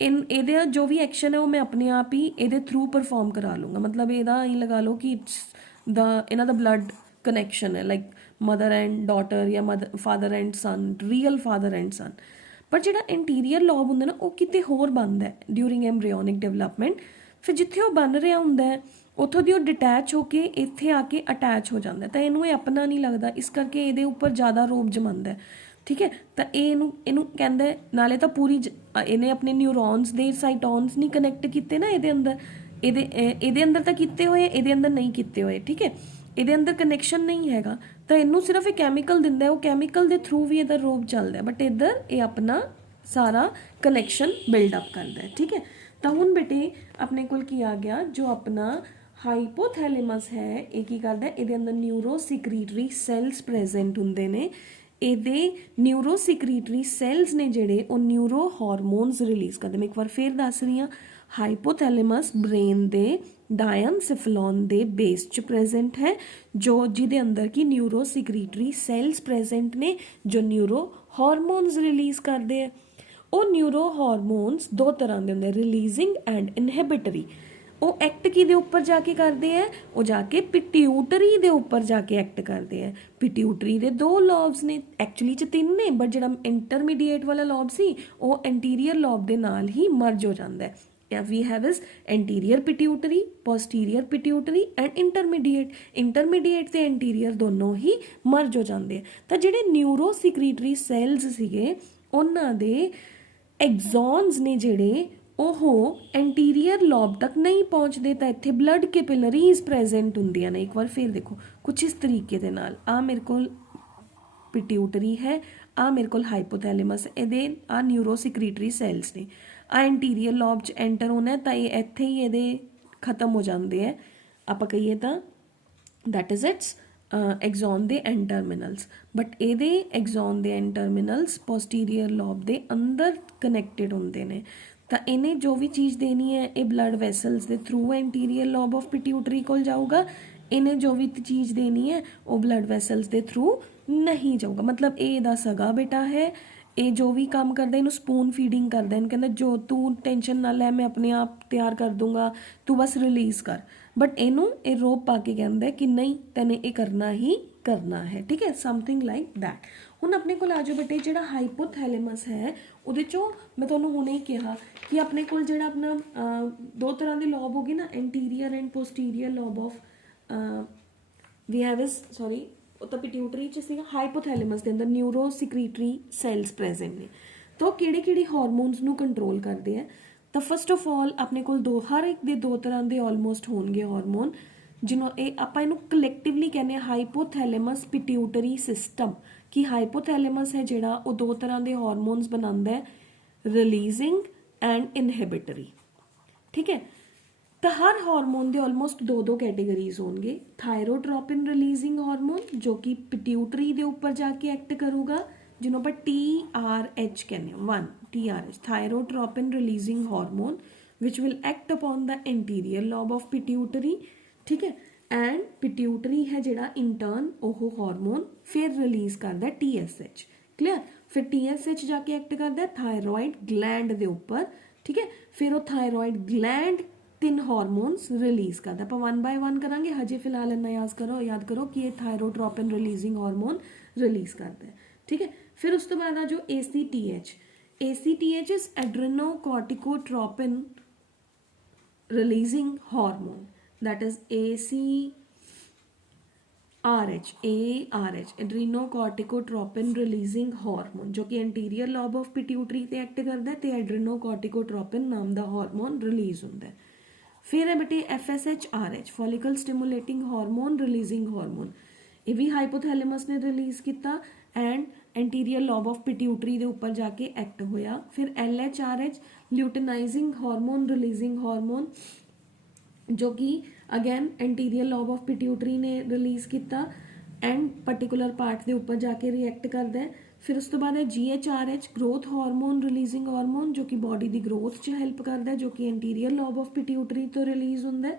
ਇਹਦੇ ਜੋ ਵੀ ਐਕਸ਼ਨ ਹੈ ਉਹ ਮੈਂ ਆਪਣੇ ਆਪ ਹੀ ਇਹਦੇ ਥਰੂ ਪਰਫਾਰਮ ਕਰਾ ਲੂੰਗਾ। ਮਤਲਬ ਇਹਦਾ ਇਹ ਲਗਾ ਲਓ ਕਿ ਇਹਨਾਂ ਦਾ ਬਲੱਡ ਕਨੈਕਸ਼ਨ ਹੈ, ਲਾਈਕ ਮਦਰ ਐਂਡ ਡਾਟਰ ਜਾਂ father and son, real father and son. ਪਰ ਜਿਹੜਾ ਇੰਟੀਰੀਅਰ ਲੋਬ ਹੁੰਦਾ ਨਾ, ਉਹ ਕਿਤੇ ਹੋਰ ਬਣਦਾ ਡਿਊਰਿੰਗ ਐਮਬ੍ਰਿਓਨਿਕ ਡਿਵੈਲਪਮੈਂਟ। ਫਿਰ ਜਿੱਥੇ ਉਹ ਬਣ ਰਿਹਾ ਹੁੰਦਾ ਹੈ ਉੱਥੋਂ ਦੀ ਉਹ ਡਿਟੈਚ ਹੋ ਕੇ ਇੱਥੇ ਆ ਕੇ ਅਟੈਚ ਹੋ ਜਾਂਦਾ, ਤਾਂ ਇਹਨੂੰ ਇਹ ਆਪਣਾ ਨਹੀਂ ਲੱਗਦਾ, ਇਸ ਕਰਕੇ ਇਹਦੇ ਉੱਪਰ ਜ਼ਿਆਦਾ ਰੋਬ ਜਮਾਉਂਦਾ। ਠੀਕ ਹੈ, ਤਾਂ ਇਹਨੂੰ ਕਹਿੰਦਾ, ਨਾਲੇ ਤਾਂ ਪੂਰੀ ਇਹਨੇ ਆਪਣੇ ਨਿਊਰੋਨਸ ਦੇ ਸਾਈਟੋਨਸ ਨਹੀਂ ਕਨੈਕਟ ਕੀਤੇ ਨਾ ਇਹਦੇ ਅੰਦਰ, ਇਹਦੇ ਅੰਦਰ ਤਾਂ ਕੀਤੇ ਹੋਏ, ਇਹਦੇ ਅੰਦਰ ਨਹੀਂ ਕੀਤੇ ਹੋਏ। ਠੀਕ ਹੈ, ਇਹਦੇ ਅੰਦਰ ਕਨੈਕਸ਼ਨ ਨਹੀਂ ਹੈਗਾ, ਤਾਂ ਇਹਨੂੰ ਸਿਰਫ ਇਹ ਕੈਮੀਕਲ ਦਿੰਦਾ, ਉਹ ਕੈਮੀਕਲ ਦੇ ਥਰੂ ਵੀ ਇਹਦਾ ਰੋਬ ਚੱਲਦਾ, ਬਟ ਇੱਧਰ ਇਹ ਆਪਣਾ ਸਾਰਾ ਕਨੈਕਸ਼ਨ ਬਿਲਡਅਪ ਕਰਦਾ ਹੈ। ਠੀਕ ਹੈ, ਤਾਂ ਹੁਣ ਬੇਟੇ ਆਪਣੇ ਕੋਲ ਕੀ ਆ ਗਿਆ, ਜੋ ਆਪਣਾ ਹਾਈਪੋਥੈਲੇਮਸ ਹੈ ਇਹ ਕੀ ਕਰਦਾ, ਇਹਦੇ ਅੰਦਰ ਨਿਊਰੋਸਿਕਰੀਟਰੀ ਸੈਲਸ ਪ੍ਰੈਜ਼ੈਂਟ ਹੁੰਦੇ ਨੇ। ਇਹਦੇ ਨਿਊਰੋਸਿਕਰੀਟਰੀ ਸੈਲਸ ਨੇ ਜਿਹੜੇ ਉਹ ਨਿਊਰੋ ਹਾਰਮੋਨਸ ਰਿਲੀਜ਼ ਕਰਦੇ। ਮੈਂ ਇੱਕ ਵਾਰ ਫੇਰ ਦੱਸ ਰਹੀ ਹਾਂ, ਹਾਈਪੋਥੈਲੇਮਸ ਬ੍ਰੇਨ ਦੇ ਡਾਇਨਸਿਫਲੋਨ ਦੇ ਬੇਸ 'ਚ ਪ੍ਰੈਜ਼ੈਂਟ ਹੈ, ਜੋ ਜਿਹਦੇ ਅੰਦਰ ਕੀ ਨਿਊਰੋਸਿਕਰੀਟਰੀ ਸੈਲਸ ਪ੍ਰੈਜ਼ੈਂਟ ਨੇ ਜੋ ਨਿਊਰੋ ਹਾਰਮੋਨਸ ਰਿਲੀਜ਼ ਕਰਦੇ ਆ। ਉਹ ਨਿਊਰੋ ਹਾਰਮੋਨਸ ਦੋ ਤਰ੍ਹਾਂ ਦੇ ਹੁੰਦੇ, ਰਿਲੀਜ਼ਿੰਗ ਐਂਡ ਇਨਹਿਬਿਟਰੀ। ਉਹ ਐਕਟ ਕਿਹਦੇ ਉੱਪਰ ਜਾ ਕੇ ਕਰਦੇ ਹੈ, ਉਹ ਜਾ ਕੇ ਪਿਟਿਊਟਰੀ ਦੇ ਉੱਪਰ ਜਾ ਕੇ ਐਕਟ ਕਰਦੇ ਹੈ। ਪਿਟਿਊਟਰੀ ਦੇ 2 ਲੌਬਸ ਨੇ, ਐਕਚੁਅਲੀ 'ਚ 3 ਨੇ, ਬਟ ਜਿਹੜਾ ਇੰਟਰਮੀਡੀਏਟ ਵਾਲਾ ਲੌਬ ਸੀ ਉਹ ਐਂਟੀਰੀਅਰ ਲੌਬ ਦੇ ਨਾਲ ਹੀ ਮਰਜ ਹੋ ਜਾਂਦਾ ਹੈ। We have is anterior pituitary, posterior pituitary and intermediate ਤੇ anterior ਦੋਨੋਂ ਹੀ ਮਰਜ ਹੋ ਜਾਂਦੇ ਆ। ਤਾਂ ਜਿਹੜੇ ਨਿਊਰੋ ਸਿਕਰੀਟਰੀ ਸੈਲਸ ਸੀਗੇ ਉਹਨਾਂ ਦੇ ਐਗਜ਼ੌਨਸ ਨੇ ਜਿਹੜੇ ਉਹ ਐਂਟੀਰੀਅਰ ਲੋਬ ਤੱਕ ਨਹੀਂ ਪਹੁੰਚਦੇ, ਤਾਂ ਇੱਥੇ ਬਲੱਡ ਕੈਪਿਲਰੀਜ਼ ਪ੍ਰੈਜ਼ੈਂਟ ਹੁੰਦੀਆਂ ਨੇ। ਇੱਕ ਵਾਰ ਫਿਰ ਦੇਖੋ ਕੁਛ ਇਸ ਤਰੀਕੇ ਦੇ ਨਾਲ, ਆ ਮੇਰੇ ਕੋਲ ਪਿਟਿਊਟਰੀ ਹੈ, ਆ ਮੇਰੇ ਕੋਲ ਹਾਈਪੋਥੈਲੇਮਸ, ਇਹਦੇ ਆ ਨਿਊਰੋ ਸਿਕਰੀਟਰੀ ਸੈਲਸ ਨੇ, ਆ ਐਂਟੀਰੀਅਰ ਲੋਬ 'ਚ ਐਂਟਰ ਹੋਣਾ ਤਾਂ ਇਹ ਇੱਥੇ ਹੀ ਇਹਦੇ ਖਤਮ ਹੋ ਜਾਂਦੇ ਹੈ। ਆਪਾਂ ਕਹੀਏ ਤਾਂ ਦੈਟ ਇਜ਼ ਇਟਸ ਐਗਜ਼ੌਨ ਦੇ ਐਂਡ ਟਰਮੀਨਲਸ, ਬਟ ਇਹਦੇ ਐਗਜ਼ੌਨ ਦੇ ਐਂਡ ਟਰਮੀਨਲਸ ਪੋਸਟੀਰੀਅਰ ਲੋਬ ਦੇ ਅੰਦਰ ਕਨੈਕਟਡ ਹੁੰਦੇ ਨੇ। ਤਾਂ ਇਹਨੇ ਜੋ ਵੀ ਚੀਜ਼ ਦੇਣੀ ਹੈ ਇਹ ਬਲੱਡ ਵੈਸਲਸ ਦੇ ਥਰੂ ਐਂਟੀਰੀਅਰ ਲੋਬ ਆਫ ਪਿਟਿਊਟਰੀ ਕੋਲ ਜਾਊਗਾ, ਇਹਨੇ ਜੋ ਵੀ ਚੀਜ਼ ਦੇਣੀ ਹੈ ਉਹ ਬਲੱਡ ਵੈਸਲਸ ਦੇ ਥਰੂ ਨਹੀਂ ਜਾਊਗਾ। ਮਤਲਬ ਇਹ ਇਹਦਾ ਸਗਾ ਬੇਟਾ ਹੈ, ਇਹ ਜੋ ਵੀ ਕੰਮ ਕਰਦਾ ਇਹਨੂੰ ਸਪੂਨ ਫੀਡਿੰਗ ਕਰਦਾ, ਇਹਨੂੰ ਕਹਿੰਦਾ ਜੋ ਤੂੰ ਟੈਨਸ਼ਨ ਨਾ ਲੈ, ਮੈਂ ਆਪਣੇ ਆਪ ਤਿਆਰ ਕਰ ਦੂੰਗਾ, ਤੂੰ ਬਸ ਰਿਲੀਜ਼ ਕਰ। ਬਟ ਇਹਨੂੰ ਇਹ ਰੋਪ ਪਾ ਕੇ ਕਹਿੰਦਾ ਕਿ ਨਹੀਂ ਤੈਨੇ ਇਹ ਕਰਨਾ ਹੀ ਕਰਨਾ ਹੈ, ਠੀਕ ਹੈ, ਸਮਥਿੰਗ ਲਾਈਕ ਦੈਟ। ਹੁਣ ਆਪਣੇ ਕੋਲ ਆ ਜਾਓ ਬੇਟੇ, ਜਿਹੜਾ ਹਾਈਪੋਥੈਲੇਮਸ ਹੈ ਉਹਦੇ 'ਚੋਂ ਮੈਂ ਤੁਹਾਨੂੰ ਹੁਣੇ ਹੀ ਕਿਹਾ ਕਿ ਆਪਣੇ ਕੋਲ ਜਿਹੜਾ ਆਪਣਾ 2 ਤਰ੍ਹਾਂ ਦੇ ਲੋਬ ਹੋ ਗਏ ਨਾ, anterior and posterior lobe of we have is sorry ਉਹ ਤਾਂ ਪਿਟਿਊਟਰੀ 'ਚ ਸੀਗਾ, ਹਾਈਪੋਥੈਲੇਮਸ ਦੇ ਅੰਦਰ ਨਿਊਰੋ ਸਿਕਰੀਟਰੀ ਸੈਲਸ ਪ੍ਰੈਜ਼ੈਂਟ ਨੇ। ਤਾਂ ਉਹ ਕਿਹੜੇ ਹਾਰਮੋਨਸ ਨੂੰ ਕੰਟਰੋਲ ਕਰਦੇ ਆ? ਤਾਂ ਫਸਟ ਆਫ ਆਲ ਆਪਣੇ ਕੋਲ ਹਰ ਇੱਕ ਦੇ 2 ਤਰ੍ਹਾਂ ਦੇ ਆਲਮੋਸਟ ਹੋਣਗੇ ਹਾਰਮੋਨ, ਜਿਹਨੂੰ ਇਹ ਆਪਾਂ ਇਹਨੂੰ ਕਲੈਕਟਿਵਲੀ ਕਹਿੰਦੇ ਆ ਹਾਈਪੋਥੈਲੇਮਸ ਪਿਟਿਊਟਰੀ ਸਿਸਟਮ। ਕਿ ਹਾਈਪੋਥੈਲੇਮਸ ਹੈ ਜਿਹੜਾ ਉਹ 2 ਤਰ੍ਹਾਂ ਦੇ ਹਾਰਮੋਨਸ ਬਣਾਉਂਦਾ ਹੈ, ਰਿਲੀਜ਼ਿੰਗ ਐਂਡ ਇਨਹਿਬਿਟਰੀ, ਠੀਕ ਹੈ। ਤਾਂ ਹਰ ਹਾਰਮੋਨ ਦੇ ਆਲਮੋਸਟ 2 ਕੈਟੇਗਰੀਜ਼ ਹੋਣਗੇ। ਥਾਇਰੋਟ੍ਰੋਪਿਨ ਰਿਲੀਜ਼ਿੰਗ ਹਾਰਮੋਨ ਜੋ ਕਿ ਪਿਟਿਊਟਰੀ ਦੇ ਉੱਪਰ ਜਾ ਕੇ ਐਕਟ ਕਰੂਗਾ, ਜਿਹਨੂੰ ਆਪਾਂ TRH ਕਹਿੰਦੇ ਹਾਂ, 1 TRH thyrotropin releasing hormone which will act upon the anterior lobe of pituitary, ਠੀਕ ਹੈ। ਐਂਡ ਪਿਟਿਊਟਰੀ ਹੈ ਜਿਹੜਾ ਇੰਟਰਨ ਉਹ ਹਾਰਮੋਨ ਫਿਰ ਰਿਲੀਜ਼ ਕਰਦਾ TSH, ਕਲੀਅਰ। ਫਿਰ TSH ਜਾ ਕੇ ਐਕਟ ਕਰਦਾ ਥਾਇਰੋਇਡ ਗਲੈਂਡ ਦੇ ਉੱਪਰ, ਠੀਕ ਹੈ। ਫਿਰ ਉਹ ਥਾਇਰੋਇਡ ਗਲੈਂਡ 3 ਹਾਰਮੋਨਸ ਰਿਲੀਜ਼ ਕਰਦਾ। ਆਪਾਂ 1 by 1 ਕਰਾਂਗੇ, ਹਜੇ ਫਿਲਹਾਲ ਇੰਨਾ ਯਾਦ ਕਰੋ ਕਿ ਇਹ ਥਾਇਰੋਟ੍ਰੋਪਿਨ ਰਿਲੀਜ਼ਿੰਗ ਹਾਰਮੋਨ ਰਿਲੀਜ਼ ਕਰਦਾ ਹੈ, ਠੀਕ ਹੈ। ਫਿਰ ਉਸ ਤੋਂ ਬਾਅਦ ਆ ਜੋ ACTH is adrenocorticotropin releasing hormone, that is ARH adrenocorticotropin releasing hormone जो कि anterior lobe of pituitary ਤੇ ਐਕਟ ਕਰਦਾ ਹੈ ਤੇ adrenocorticotropin ਨਾਮ ਦਾ ਹਾਰਮੋਨ ਰਿਲੀਜ਼ ਹੁੰਦਾ ਹੈ। ਫਿਰ ਹੈ ਬੇਟੇ FSH-RH follicle stimulating hormone releasing hormone, ਇਹ ਵੀ ਹਾਈਪੋਥੈਲੇਮਸ ਨੇ ਰਿਲੀਜ਼ ਕੀਤਾ and anterior lobe of pituitary ਦੇ ਉੱਪਰ ਜਾ ਕੇ ਐਕਟ ਹੋਇਆ। ਫਿਰ LHRH luteinizing hormone releasing hormone जो कि again anterior lobe of pituitary ने रिलीज़ किया एंड पर्टिकुलर पार्ट के ऊपर जाके रिएक्ट करता है। फिर उस तो बाद है GHRH growth hormone releasing hormone जो कि बॉडी की ग्रोथ च हेल्प करता है, जो कि एंटीरियर लॉब ऑफ पिट्यूटरी तो रिलीज़ होंदा है।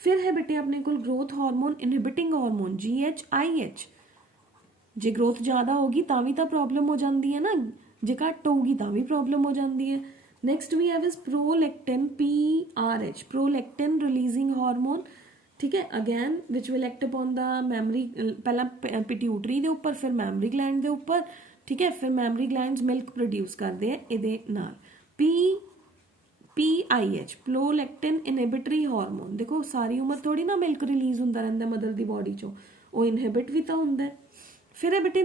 फिर है बेटे अपने को growth hormone inhibiting hormone GHIH, जे ग्रोथ ज़्यादा होगी तो भी तो प्रॉब्लम हो जाती है ना, जे घट होगी तो भी प्रॉब्लम हो जाती है। Next we have is prolactin PRH prolactin releasing hormone, ठीक है, again which will act upon the mammary, पहला पिट्यूटरी के उपर फिर मैमरी ग्लैंड के उपर, ठीक है। फिर मैमरी ग्लैंड्स मिल्क प्रोड्यूस करते हैं ये नाल। PIH प्रोलैक्टिन इनहिबिटरी हार्मोन, देखो सारी उम्र थोड़ी ना मिल्क रिलीज होंदा रहिंदा मदर दी बॉडी चो, वो इनहिबिट भी तो हुंदा है। फिर है बेटे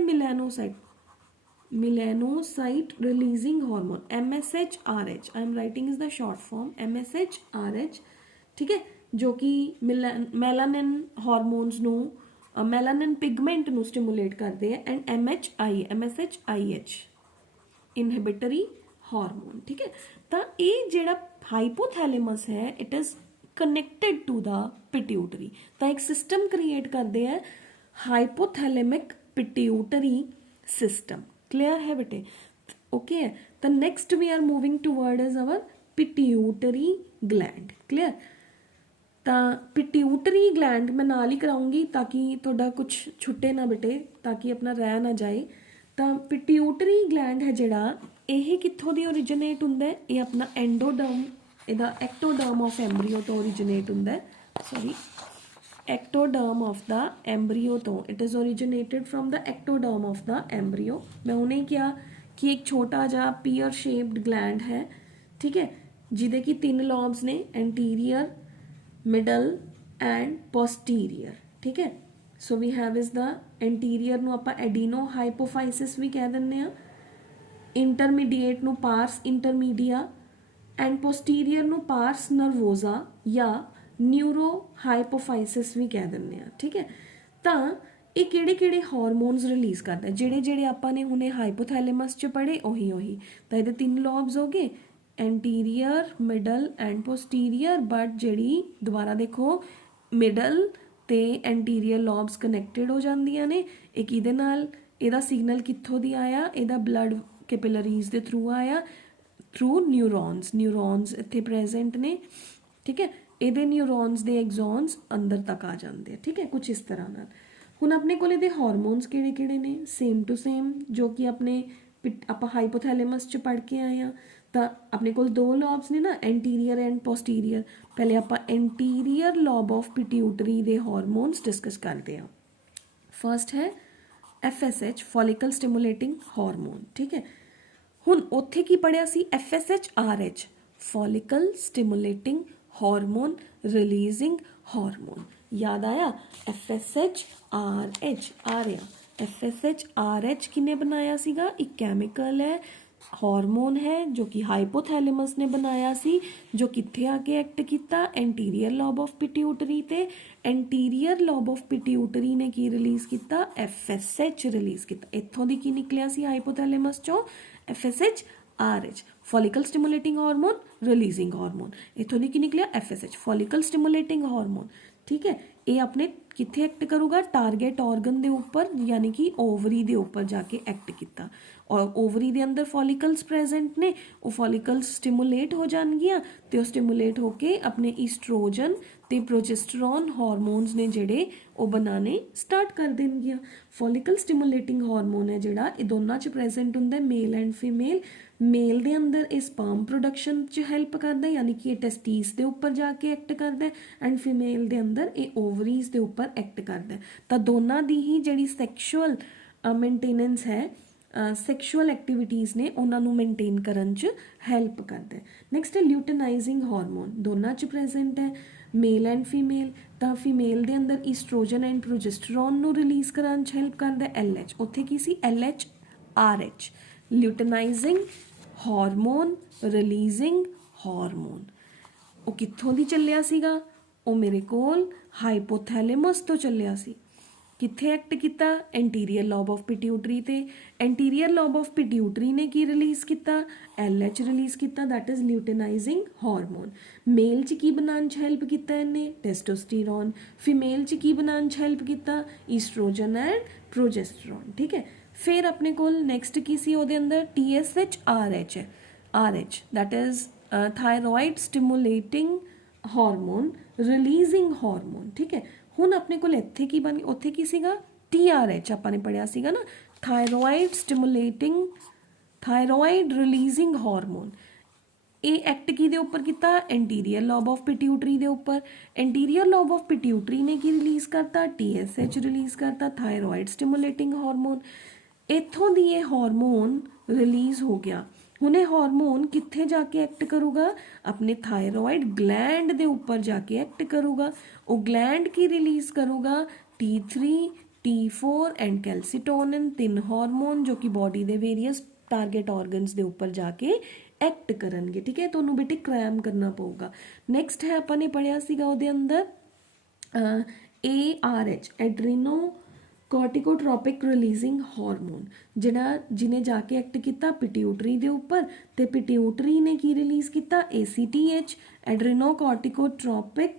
melanocyte releasing hormone MSH-RH, I am writing is the short form MSH-RH, ठीक है, जो कि मेलानिन हार्मोन्स नु मेलानिन पिगमेंट नु स्टिमुलेट करते हैं एंड MSH-IH इनहिबिटरी हार्मोन, ठीक है। तो ये जेड़ा हाइपोथैलेमस है it is connected to the pituitary, तो एक सिस्टम क्रिएट करते हैं हाइपोथैलेमिक पिट्यूटरी सिस्टम, क्लियर है बेटे, ओके। तो next we are moving toward is our pituitary gland, clear. तो पिट्यूटरी ग्लैंड मैं नाल ही कराऊंगी ताकि थोड़ा कुछ छुट्टे ना बेटे, ताकि अपना रह ना जाए। तो पिट्यूटरी ग्लैंड है जिहड़ा ये कित्थों दी ओरिजिनेट हुंदा है, ये अपना एंडोडर्म ਇਹਦਾ ਐਕਟੋਡਰਮ ਆਫ ਐਮਬਰੀਓ ਤੋਂ ਓਰੀਜਿਨੇਟ ਹੁੰਦਾ ਹੈ, sorry ectoderm of the embryo ਤੋਂ, it is originated from the ectoderm of the embryo। मैं उन्हें किया कि एक छोटा जा pear shaped gland है, ठीक है, जिदे की 3 lobes ने, anterior, middle and posterior, ठीक है। so we have is the anterior ਨੂੰ ਆਪਾਂ adenohypophysis ਵੀ ਕਹਿ ਦਿੰਦੇ ਆ, intermediate ਨੂੰ pars intermedia and posterior ਨੂੰ pars nervosa ਜਾਂ ਨਿਊਰੋਹਾਈਪੋਫਾਈਸਿਸ ਵੀ ਕਹਿ ਦਿੰਦੇ ਆ, ਠੀਕ ਹੈ। ਤਾਂ ਇਹ ਕਿਹੜੇ ਕਿਹੜੇ ਹਾਰਮੋਨਸ ਰਿਲੀਜ਼ ਕਰਦਾ, ਜਿਹੜੇ ਜਿਹੜੇ ਆਪਾਂ ਨੇ ਹੁਣੇ ਹਾਈਪੋਥੈਲੇਮਸ 'ਚ ਪੜ੍ਹੇ ਉਹੀ ਤਾਂ ਇਹਦੇ 3 ਲੋਬਸ ਹੋ ਗਏ, ਐਂਟੀਰੀਅਰ, ਮਿਡਲ ਐਂਡ ਪੋਸਟੀਰੀਅਰ। ਬਟ ਜਿਹੜੀ ਦੁਬਾਰਾ ਦੇਖੋ ਮਿਡਲ ਤੇ ਐਂਟੀਰੀਅਰ ਲੋਬਸ ਕਨੈਕਟਡ ਹੋ ਜਾਂਦੀਆਂ ਨੇ। ਇਹ ਕਿਹਦੇ ਨਾਲ, ਇਹਦਾ ਸਿਗਨਲ ਕਿੱਥੋਂ ਦੀ ਆਇਆ, ਇਹਦਾ ਬਲੱਡ ਕੈਪਿਲਰੀਜ਼ ਦੇ ਥਰੂ ਆਇਆ, ਥਰੂ ਨਿਊਰੋਨਸ ਇੱਥੇ ਪ੍ਰੈਜ਼ੈਂਟ ਨੇ, ਠੀਕ ਹੈ। ਇਹਦੇ ਨਿਊਰੋਨਸ ਦੇ ਐਗਜ਼ੋਨਸ ਅੰਦਰ ਤੱਕ ਆ ਜਾਂਦੇ ਆ, ਠੀਕ ਹੈ, ਕੁਝ ਇਸ ਤਰ੍ਹਾਂ ਨਾਲ। ਹੁਣ ਆਪਣੇ ਕੋਲ ਇਹਦੇ ਹਾਰਮੋਨਸ ਕਿਹੜੇ ਕਿਹੜੇ ਨੇ, ਸੇਮ ਟੂ ਸੇਮ ਜੋ ਕਿ ਆਪਣੇ ਆਪਾਂ ਹਾਈਪੋਥੈਲੇਮਸ 'ਚ ਪੜ੍ਹ ਕੇ ਆਏ ਹਾਂ। ਤਾਂ ਆਪਣੇ ਕੋਲ 2 ਲੋਬਸ ਨੇ ਨਾ, ਐਂਟੀਰੀਅਰ ਐਂਡ ਪੋਸਟੀਰੀਅਰ। ਪਹਿਲੇ ਆਪਾਂ ਐਂਟੀਰੀਅਰ ਲੋਬ ਆਫ ਪਿਟਿਊਟਰੀ ਦੇ ਹਾਰਮੋਨਸ ਡਿਸਕਸ ਕਰਦੇ ਹਾਂ। ਫਰਸਟ ਹੈ FSH, ਫੋਲੀਕਲ ਸਟਿਮੂਲੇਟਿੰਗ ਹਾਰਮੋਨ, ਠੀਕ ਹੈ। ਹੁਣ ਉੱਥੇ ਕੀ ਪੜ੍ਹਿਆ ਸੀ, FSH-RH, ਫੋਲੀਕਲ ਸਟਿਮੂਲੇਟਿੰਗ ਹਾਰਮੋਨ ਰਿਲੀਜ਼ਿੰਗ ਹਾਰਮੋਨ। याद आया, FSH-RH आ रहा। FSH-RH किने बनाया सीगा, एक केमिकल है, हार्मोन है जो कि हाइपोथैलेमस ने बनाया सी, जो कित्थे आके एक्ट किया, एंटीरियर लॉब ऑफ पिट्यूटरी ते। एंटीरियर लॉब ऑफ पिट्यूटरी ने की रिलीज़ किया, FSH रिलीज़ किया। इत्थों दी की निकलिया सी हाइपोथैलेमस चों, FSH-RH, follicle stimulating hormone releasing hormone. इत्थों दी की निकलिया FSH, फॉलिकल स्टिमुलेटिंग हार्मोन, ठीक है। ये अपने कित्थे एक्ट करूगा, टारगेट ऑर्गन दे ऊपर, यानी कि ओवरी दे ऊपर जाके एक्ट किया। और ओवरी दे अंदर फॉलिकल्स प्रेजेंट ने, वो फॉलिकल्स स्टिमुलेट हो जाएगियां ते वो स्टिमुलेट होके अपने ईस्ट्रोजन ते प्रोजेस्टेरॉन हार्मोन्स ने जेड़े वो बनाने स्टार्ट कर देणगियां। फॉलिकल स्टिमुलेटिंग हार्मोन है जेड़ा, ये दोनों च प्रेजेंट हुंदा है, मेल एंड फीमेल। मेल दे अंदर ये स्पर्म प्रोडक्शन च हेल्प करता है, यानी कि ये टेस्टिस के उपर जाके एक्ट करता है, एंड फीमेल दे अंदर ये ओवरीज के उपर एक्ट करता है। तो दोनों की ही जी सैक्शुअल मेनटेनेंस है, सैक्शुअल एक्टिविटीज़ ने उन्होंने मेनटेन करन च हेल्प करता है। नैक्सट है ल्यूटेनाइजिंग हार्मोन, दोनों च प्रेजेंट है, मेल एंड फीमेल। तो फीमेल के अंदर ईस्ट्रोजन एंड प्रोजेस्टेरॉन नू रिलीज़ करान च हेल्प करता है, LH। उत्थे की सी LH-RH, luteinising hormone releasing hormone. वो कित्थों दी चलिया सीगा, वो मेरे कोल हाइपोथैलेमस तो चलिया सी। कित्थे एक्ट किया, एंटीरियर लॉब ऑफ पिट्यूटरी ते। एंटीरियर लॉब ऑफ पिट्यूटरी ने की रिलीज़ किया, LH रिलीज़ किया, that is luteinizing hormone. Male च की बनाने च हेल्प किया इन्हें, टेस्टोस्टेरॉन। फीमेल च की बनाने च हेल्प किया, ईस्ट्रोजन एंड प्रोजेस्टेरॉन, ठीक है। फिर अपने कोल नैक्सट की सी ओहदे अंदर TSH-RH है, RH that is thyroid stimulating hormone releasing hormone, ठीक है। हुण अपने कोल इत्थे की बन, उत्थे की सीगा TRH, आपां ने पढ़िया सीगा ना, thyroid stimulating, thyroid releasing hormone. ये एक्ट की दे उपर किया, एंटीरियर लॉब ऑफ पिट्यूटरी दे उपर। एंटीरियर लॉब ऑफ पिट्यूटरी ने की रिलीज़ करता, TSH रिलीज़ करता, थायरॉइड स्टिमुलेटिंग हार्मोन। इत्थों दी ये हार्मोन रिलीज़ हो गया। हुण ये हार्मोन कित्थे जाके एक्ट करूगा, अपने थायरॉइड ग्लैंड दे ऊपर जाके एक्ट करूगा। वो ग्लैंड की रिलीज़ करूगा T3, T4 and calcitonin, 3 hormone जो कि बॉडी दे वेरीअस टारगेट ऑर्गन्स दे ऊपर जाके एक्ट करनगे, ठीक है। तो उन्होंने बेटे क्रैम करना पऊगा। नैक्सट है अपने पढ़िया सीगा उहदे अंदर ARH, एड्रीनो कॉर्टिकोट्रोपिक रिलीजिंग हार्मोन, जिहड़ा जिन्हें जाके एक्ट किया पिट्यूटरी दे ऊपर, ते पिट्यूटरी ने की रिलीज़ किया, ACTH, adrenocorticotropic,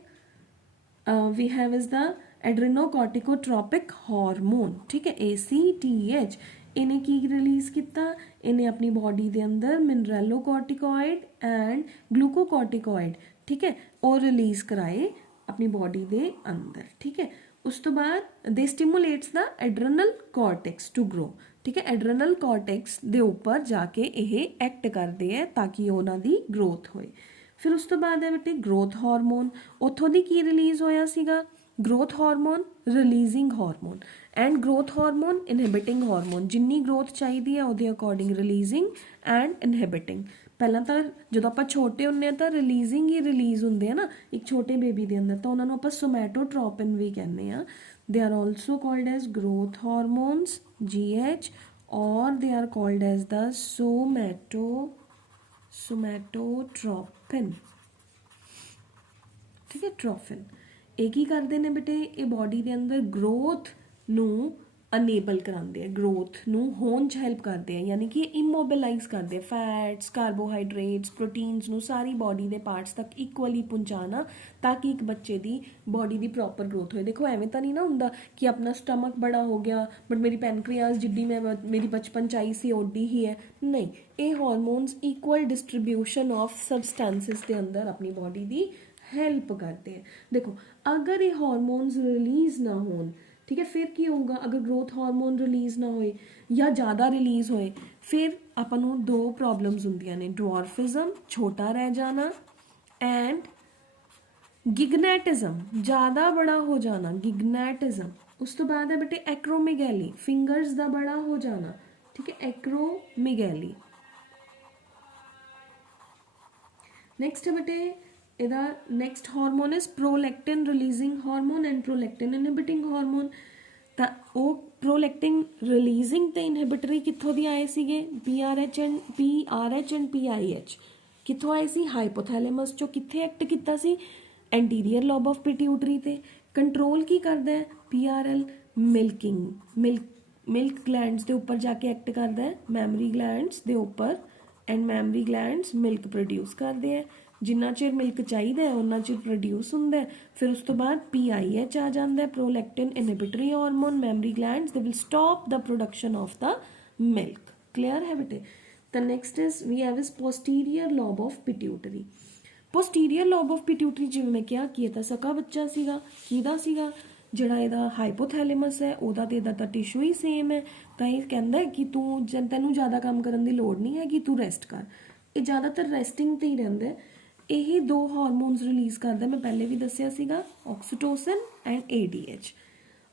we have is the adrenocorticotropic hormone, ठीक है, ACTH। इन्हें की रिलीज़ किया, इन्हें अपनी बॉडी के अंदर मिनरलोकॉर्टिकॉइड एंड ग्लूकोकॉर्टिकॉइड, ठीक है, और रिलीज़ कराए अपनी बॉडी के अंदर, ठीक है। उस तो बाद they stimulates the adrenal cortex to grow, ठीक है। एड्रेनल कॉर्टेक्स दे ऊपर जाके यह एक्ट करते हैं ताकि उन्हों की ग्रोथ होए। फिर उस तो बाद है बेटे ग्रोथ हार्मोन, उतों दी की रिलीज़ होया सीगा growth hormone releasing hormone and growth hormone inhibiting hormone, जिन्नी ग्रोथ चाहिए है ਉਹਦੇ ਅਕੋਰਡਿੰਗ ਰਿਲੀजिंग एंड इनहिबिटिंग। ਪਹਿਲਾਂ ਤਾਂ ਜਦੋਂ ਆਪਾਂ ਛੋਟੇ ਹੁੰਦੇ ਆ ਤਾਂ ਰਿਲੀजिंग ਹੀ ਰਿਲੀਜ਼ ਹੁੰਦੇ ਆ ਨਾ ਇੱਕ ਛੋਟੇ ਬੇਬੀ ਦੇ ਅੰਦਰ, ਤਾਂ ਉਹਨਾਂ ਨੂੰ ਆਪਾਂ ਸੋਮੈਟੋਟ੍ਰੋਪਿਨ ਵੀ ਕਹਿੰਦੇ ਆ। They are also called as growth hormones GH or they are called as the somatotropin, ठीक है, ट्रोफिन। ਇਹ ਕੀ ਕਰਦੇ ਨੇ ਬੇਟੇ, ਇਹ ਬੋਡੀ ਦੇ ਅੰਦਰ ਗਰੋਥ ਨੂੰ ਅਨੇਬਲ ਕਰਾਉਂਦੇ ਆ, ਗਰੋਥ ਨੂੰ ਹੋਣ 'ਚ ਹੈਲਪ ਕਰਦੇ ਆ, ਯਾਨੀ ਕਿ ਇਮੋਬਿਲਾਈਜ਼ ਕਰਦੇ ਆ ਫੈਟਸ, ਕਾਰਬੋਹਾਈਡਰੇਟਸ, ਪ੍ਰੋਟੀਨਸ ਨੂੰ ਸਾਰੀ ਬੋਡੀ ਦੇ ਪਾਰਟਸ ਤੱਕ ਇਕੁਅਲੀ ਪਹੁੰਚਾਉਣਾ ਤਾਂ ਕਿ ਇੱਕ ਬੱਚੇ ਦੀ ਬੋਡੀ ਦੀ ਪ੍ਰੋਪਰ ਗਰੋਥ ਹੋਏ। ਦੇਖੋ ਐਵੇਂ ਤਾਂ ਨਹੀਂ ਨਾ ਹੁੰਦਾ ਕਿ ਆਪਣਾ ਸਟਮਕ ਬੜਾ ਹੋ ਗਿਆ ਬਟ ਮੇਰੀ ਪੈਨਕ੍ਰੀਆਸ ਜਿੱਡੀ ਮੈਂ ਮੇਰੀ ਬਚਪਨ 'ਚ ਆਈ ਸੀ ਓਡੀ ਹੀ ਹੈ, ਨਹੀਂ। ਇਹ ਹਾਰਮੋਨਸ ਇਕੁਅਲ ਡਿਸਟਰੀਬਿਊਸ਼ਨ ਆਫ ਸਬਸਟੈਂਸਿਸ ਦੇ ਅੰਦਰ ਆਪਣੀ ਬੋਡੀ ਦੀ हेल्प करते हैं। देखो अगर ये हार्मोन्स रिलीज़ ना हो, ठीक है, फिर की होगा, अगर ग्रोथ हार्मोन रिलीज़ ना होए या ज़्यादा रिलीज़ होए फिर अपन नूं दो प्रॉब्लम्स होंदियां ने, ड्वार्फिज्म छोटा रह जाना एंड गिगनेटिज्म ज़्यादा बड़ा हो जाना, गिगनेटिज्म। उस तो बाद है बेटे एक्रोमेगैली, फिंगर्स का बड़ा हो जाना, ठीक है, एक्रोमेगैली। नेक्स्ट है बेटे ਇਹਦਾ next hormone is prolactin releasing hormone and prolactin inhibiting hormone. ਤਾਂ ਉਹ ਪ੍ਰੋਲੈਕਟਿਨ ਰਿਲੀਜ਼ਿੰਗ ਤੇ ਇਨਹਿਬਿਟਰੀ ਕਿੱਥੋਂ ਦੀ ਆਏ ਸੀਗੇ, PRH ਐਂਡ PIH ਕਿੱਥੋਂ ਆਏ ਸੀ, ਹਾਈਪੋਥੈਲੇਮਸ ਚੋਂ। ਕਿੱਥੇ ਐਕਟ ਕੀਤਾ ਸੀ, ਐਂਟੀਰੀਅਰ ਲੋਬ ਆਫ ਪਿਟਿਊਟਰੀ ਤੇ। ਕੰਟਰੋਲ ਕੀ ਕਰਦਾ ਹੈ, PRL ਮਿਲਕ ਗਲੈਂਡਸ ਦੇ ਉੱਪਰ ਜਾ ਕੇ ਐਕਟ ਕਰਦਾ ਹੈ, ਮੈਮਰੀ ਗਲੈਂਡਸ ਦੇ ਉੱਪਰ, and memory glands milk produce ਕਰਦੇ ਹੈ। जिन्ना चिर मिल्क चाहिए उन्ना चिर प्रोड्यूस होंदा है। फिर उस तो बाद PIH आ जाता है, prolactin inhibitory hormone, mammary glands they will stop the production of the milk. Clear है बेटे। The next is we have is posterior lobe of pituitary. Posterior lobe of pituitary जिवें मैं कहा कि ये तां सका बच्चा सीगा, किहदा सीगा, ਜਿਹੜਾ ਇਹਦਾ ਹਾਈਪੋਥੈਲੇਮਸ ਹੈ ਉਹਦਾ ਤੇ ਇਹਦਾ ਤਾਂ ਟਿਸ਼ੂ ਹੀ ਸੇਮ ਹੈ। ਤਾਂ ਇਹ ਕਹਿੰਦਾ ਕਿ ਤੂੰ ਤੈਨੂੰ ਜ਼ਿਆਦਾ ਕੰਮ ਕਰਨ ਦੀ ਲੋੜ ਨਹੀਂ ਹੈ, ਕਿ ਤੂੰ ਰੈਸਟ ਕਰ। ਇਹ ਜ਼ਿਆਦਾਤਰ ਰੈਸਟਿੰਗ ਤੇ ਹੀ ਰਹਿੰਦਾ ਹੈ। ਇਹੀ ਦੋ ਹਾਰਮੋਨਸ ਰਿਲੀਜ਼ ਕਰਦਾ, ਮੈਂ ਪਹਿਲੇ ਵੀ ਦੱਸਿਆ ਸੀਗਾ, ਆਕਸੀਟੋਸਿਨ ਐਂਡ ADH।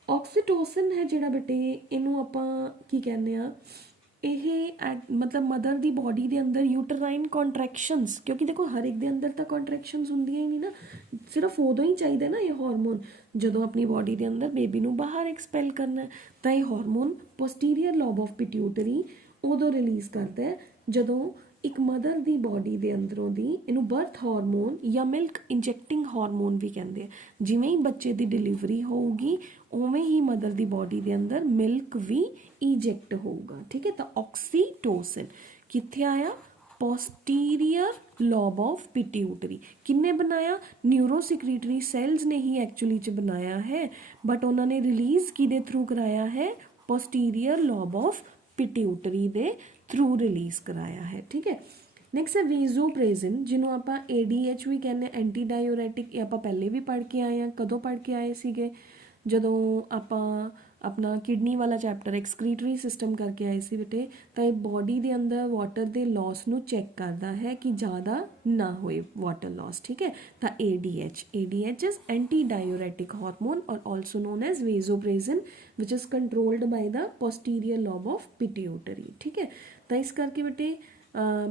ਆਕਸੀਟੋਸਿਨ ਹੈ ਜਿਹੜਾ ਬੇਟੇ, ਇਹਨੂੰ ਆਪਾਂ ਕੀ ਕਹਿੰਦੇ ਆ, ਇਹ ਮਤਲਬ ਮਦਰ ਦੀ ਬੋਡੀ ਦੇ ਅੰਦਰ ਯੂਟਰਾਈਨ ਕੰਟਰੈਕਸ਼ਨਸ, ਕਿਉਂਕਿ ਦੇਖੋ ਹਰ ਇੱਕ ਦੇ ਅੰਦਰ ਤਾਂ ਕੰਟਰੈਕਸ਼ਨਸ ਹੁੰਦੀਆਂ ਹੀ ਨਹੀਂ ਨਾ, ਸਿਰਫ ਉਦੋਂ ਹੀ ਚਾਹੀਦਾ ਨਾ ਇਹ ਹਾਰਮੋਨ ਜਦੋਂ ਆਪਣੀ ਬੋਡੀ ਦੇ ਅੰਦਰ ਬੇਬੀ ਨੂੰ ਬਾਹਰ ਐਕਸਪੈਲ ਕਰਨਾ। ਤਾਂ ਇਹ ਹਾਰਮੋਨ ਪੋਸਟੀਰੀਅਰ ਲੋਬ ਆਫ ਪਿਟਿਊਟਰੀ ਉਦੋਂ ਰਿਲੀਜ਼ ਕਰਦਾ ਹੈ ਜਦੋਂ ਇੱਕ ਮਦਰ ਦੀ ਬੋਡੀ ਦੇ ਅੰਦਰੋਂ ਦੀ, ਇਹਨੂੰ ਬਰਥ ਹਾਰਮੋਨ ਜਾਂ ਮਿਲਕ ਇੰਜੈਕਟਿੰਗ ਹਾਰਮੋਨ ਵੀ ਕਹਿੰਦੇ ਆ। ਜਿਵੇਂ ਹੀ ਬੱਚੇ ਦੀ ਡਿਲੀਵਰੀ ਹੋਊਗੀ ਉਵੇਂ ਹੀ ਮਦਰ ਦੀ ਬੋਡੀ ਦੇ ਅੰਦਰ ਮਿਲਕ ਵੀ ਇੰਜੈਕਟ ਹੋਊਗਾ, ਠੀਕ ਹੈ। ਤਾਂ ਆਕਸੀਟੋਸਿਨ ਕਿੱਥੇ ਆਇਆ, ਪੋਸਟੀਰੀਅਰ ਲੋਬ ਆਫ ਪਿਟਿਊਟਰੀ। ਕਿੰਨੇ ਬਣਾਇਆ, ਨਿਊਰੋਸਿਕ੍ਰੀਟਰੀ ਸੈਲਸ ਨੇ ਹੀ ਐਕਚੁਅਲੀ ਚ ਬਣਾਇਆ ਹੈ, ਬਟ ਉਹਨਾਂ ਨੇ ਰਿਲੀਜ਼ ਕਿਹਦੇ ਥਰੂ ਕਰਾਇਆ ਹੈ, ਪੋਸਟੀਰੀਅਰ ਲੋਬ ਆਫ ਪਿਟਿਊਟਰੀ ਦੇ ਥਰੂ ਰਿਲੀਜ਼ ਕਰਾਇਆ ਹੈ, ਠੀਕ ਹੈ। ਨੈਕਸਟ ਹੈ ਵੀਜ਼ੋਪ੍ਰੇਜ਼ਿਨ, ਜਿਹਨੂੰ ਆਪਾਂ ADH ਵੀ ਕਹਿੰਦੇ, ਐਂਟੀ ਡਾਇਊਰੈਟਿਕ। ਇਹ ਆਪਾਂ ਪਹਿਲੇ ਵੀ ਪੜ੍ਹ ਕੇ ਆਏ ਹਾਂ। ਕਦੋਂ ਪੜ੍ਹ ਕੇ ਆਏ ਸੀਗੇ, ਜਦੋਂ ਆਪਾਂ ਆਪਣਾ ਕਿਡਨੀ ਵਾਲਾ ਚੈਪਟਰ ਐਕਸਕ੍ਰੀਟਰੀ ਸਿਸਟਮ ਕਰਕੇ ਆਏ ਸੀ ਬੇਟੇ। ਤਾਂ ਇਹ ਬੋਡੀ ਦੇ ਅੰਦਰ ਵਾਟਰ ਦੇ ਲਾਸ ਨੂੰ ਚੈੱਕ ਕਰਦਾ ਹੈ ਕਿ ਜ਼ਿਆਦਾ ਨਾ ਹੋਏ ਵਾਟਰ ਲਾਸ, ਠੀਕ ਹੈ। ਤਾਂ ADH is anti diuretic hormone or also known as vasopressin which is controlled by the posterior lobe of pituitary, ਠੀਕ ਹੈ। ਤਾਂ ਇਸ ਕਰਕੇ ਬੇਟੇ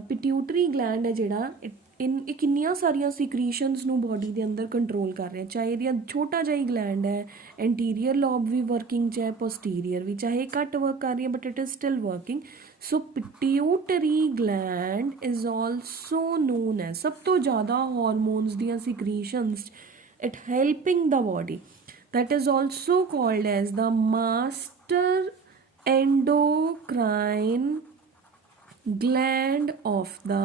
ਪਿਟਿਊਟਰੀ ਗਲੈਂਡ ਹੈ ਜਿਹੜਾ, ਇਹ ਕਿੰਨੀਆਂ ਸਾਰੀਆਂ ਸਿਕਰੀਸ਼ਨਸ ਨੂੰ ਬੋਡੀ ਦੇ ਅੰਦਰ ਕੰਟਰੋਲ ਕਰ ਰਿਹਾ। ਚਾਹੇ ਇਹਦੀਆਂ ਛੋਟਾ ਜਿਹਾ ਹੀ ਗਲੈਂਡ ਹੈ, ਐਂਟੀਰੀਅਰ ਲੋਬ ਵੀ ਵਰਕਿੰਗ 'ਚ ਹੈ, ਪੋਸਟੀਰੀਅਰ ਵੀ, ਚਾਹੇ ਘੱਟ ਵਰਕ ਕਰ ਰਹੀ ਹੈ but it is still working. So pituitary gland is also known as, ਸਭ ਤੋਂ ਜ਼ਿਆਦਾ ਹਾਰਮੋਨਸ ਦੀਆਂ secretions it helping the body, that is also called as the master endocrine gland of the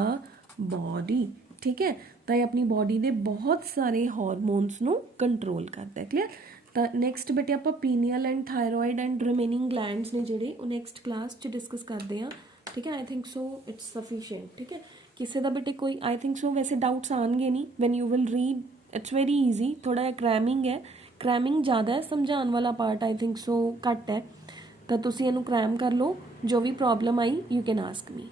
body, ठीक है। तो ये अपनी बॉडी ਦੇ बहुत सारे हार्मोन्स ਨੂੰ कंट्रोल करता है। क्लियर। ਤਾਂ ਨੈਕਸਟ ਬੇਟੇ ਆਪਾਂ pineal and thyroid and remaining glands ਨੇ ਜਿਹੜੇ ਉਹ ਨੈਕਸਟ ਕਲਾਸ 'ਚ ਡਿਸਕਸ ਕਰਦੇ ਹਾਂ, ਠੀਕ ਹੈ। I think so it's sufficient, ਠੀਕ ਹੈ। ਕਿਸੇ ਦਾ ਬੇਟੇ ਕੋਈ ਆਈ ਥਿੰਕ ਸੋ ਵੈਸੇ ਡਾਊਟਸ ਆਉਣਗੇ ਨਹੀਂ, when you will read it's very easy. ਥੋੜਾ ਜਿਹਾ ਕ੍ਰੈਮਿੰਗ ਹੈ, ਕ੍ਰੈਮਿੰਗ ਜ਼ਿਆਦਾ ਹੈ, ਸਮਝਾਉਣ ਵਾਲਾ ਪਾਰਟ ਆਈ ਥਿੰਕ ਸੋ ਘੱਟ ਹੈ। ਤਾਂ ਤੁਸੀਂ ਇਹਨੂੰ ਕ੍ਰੈਮ ਕਰ ਲਓ, ਜੋ ਵੀ problem I you can ask me.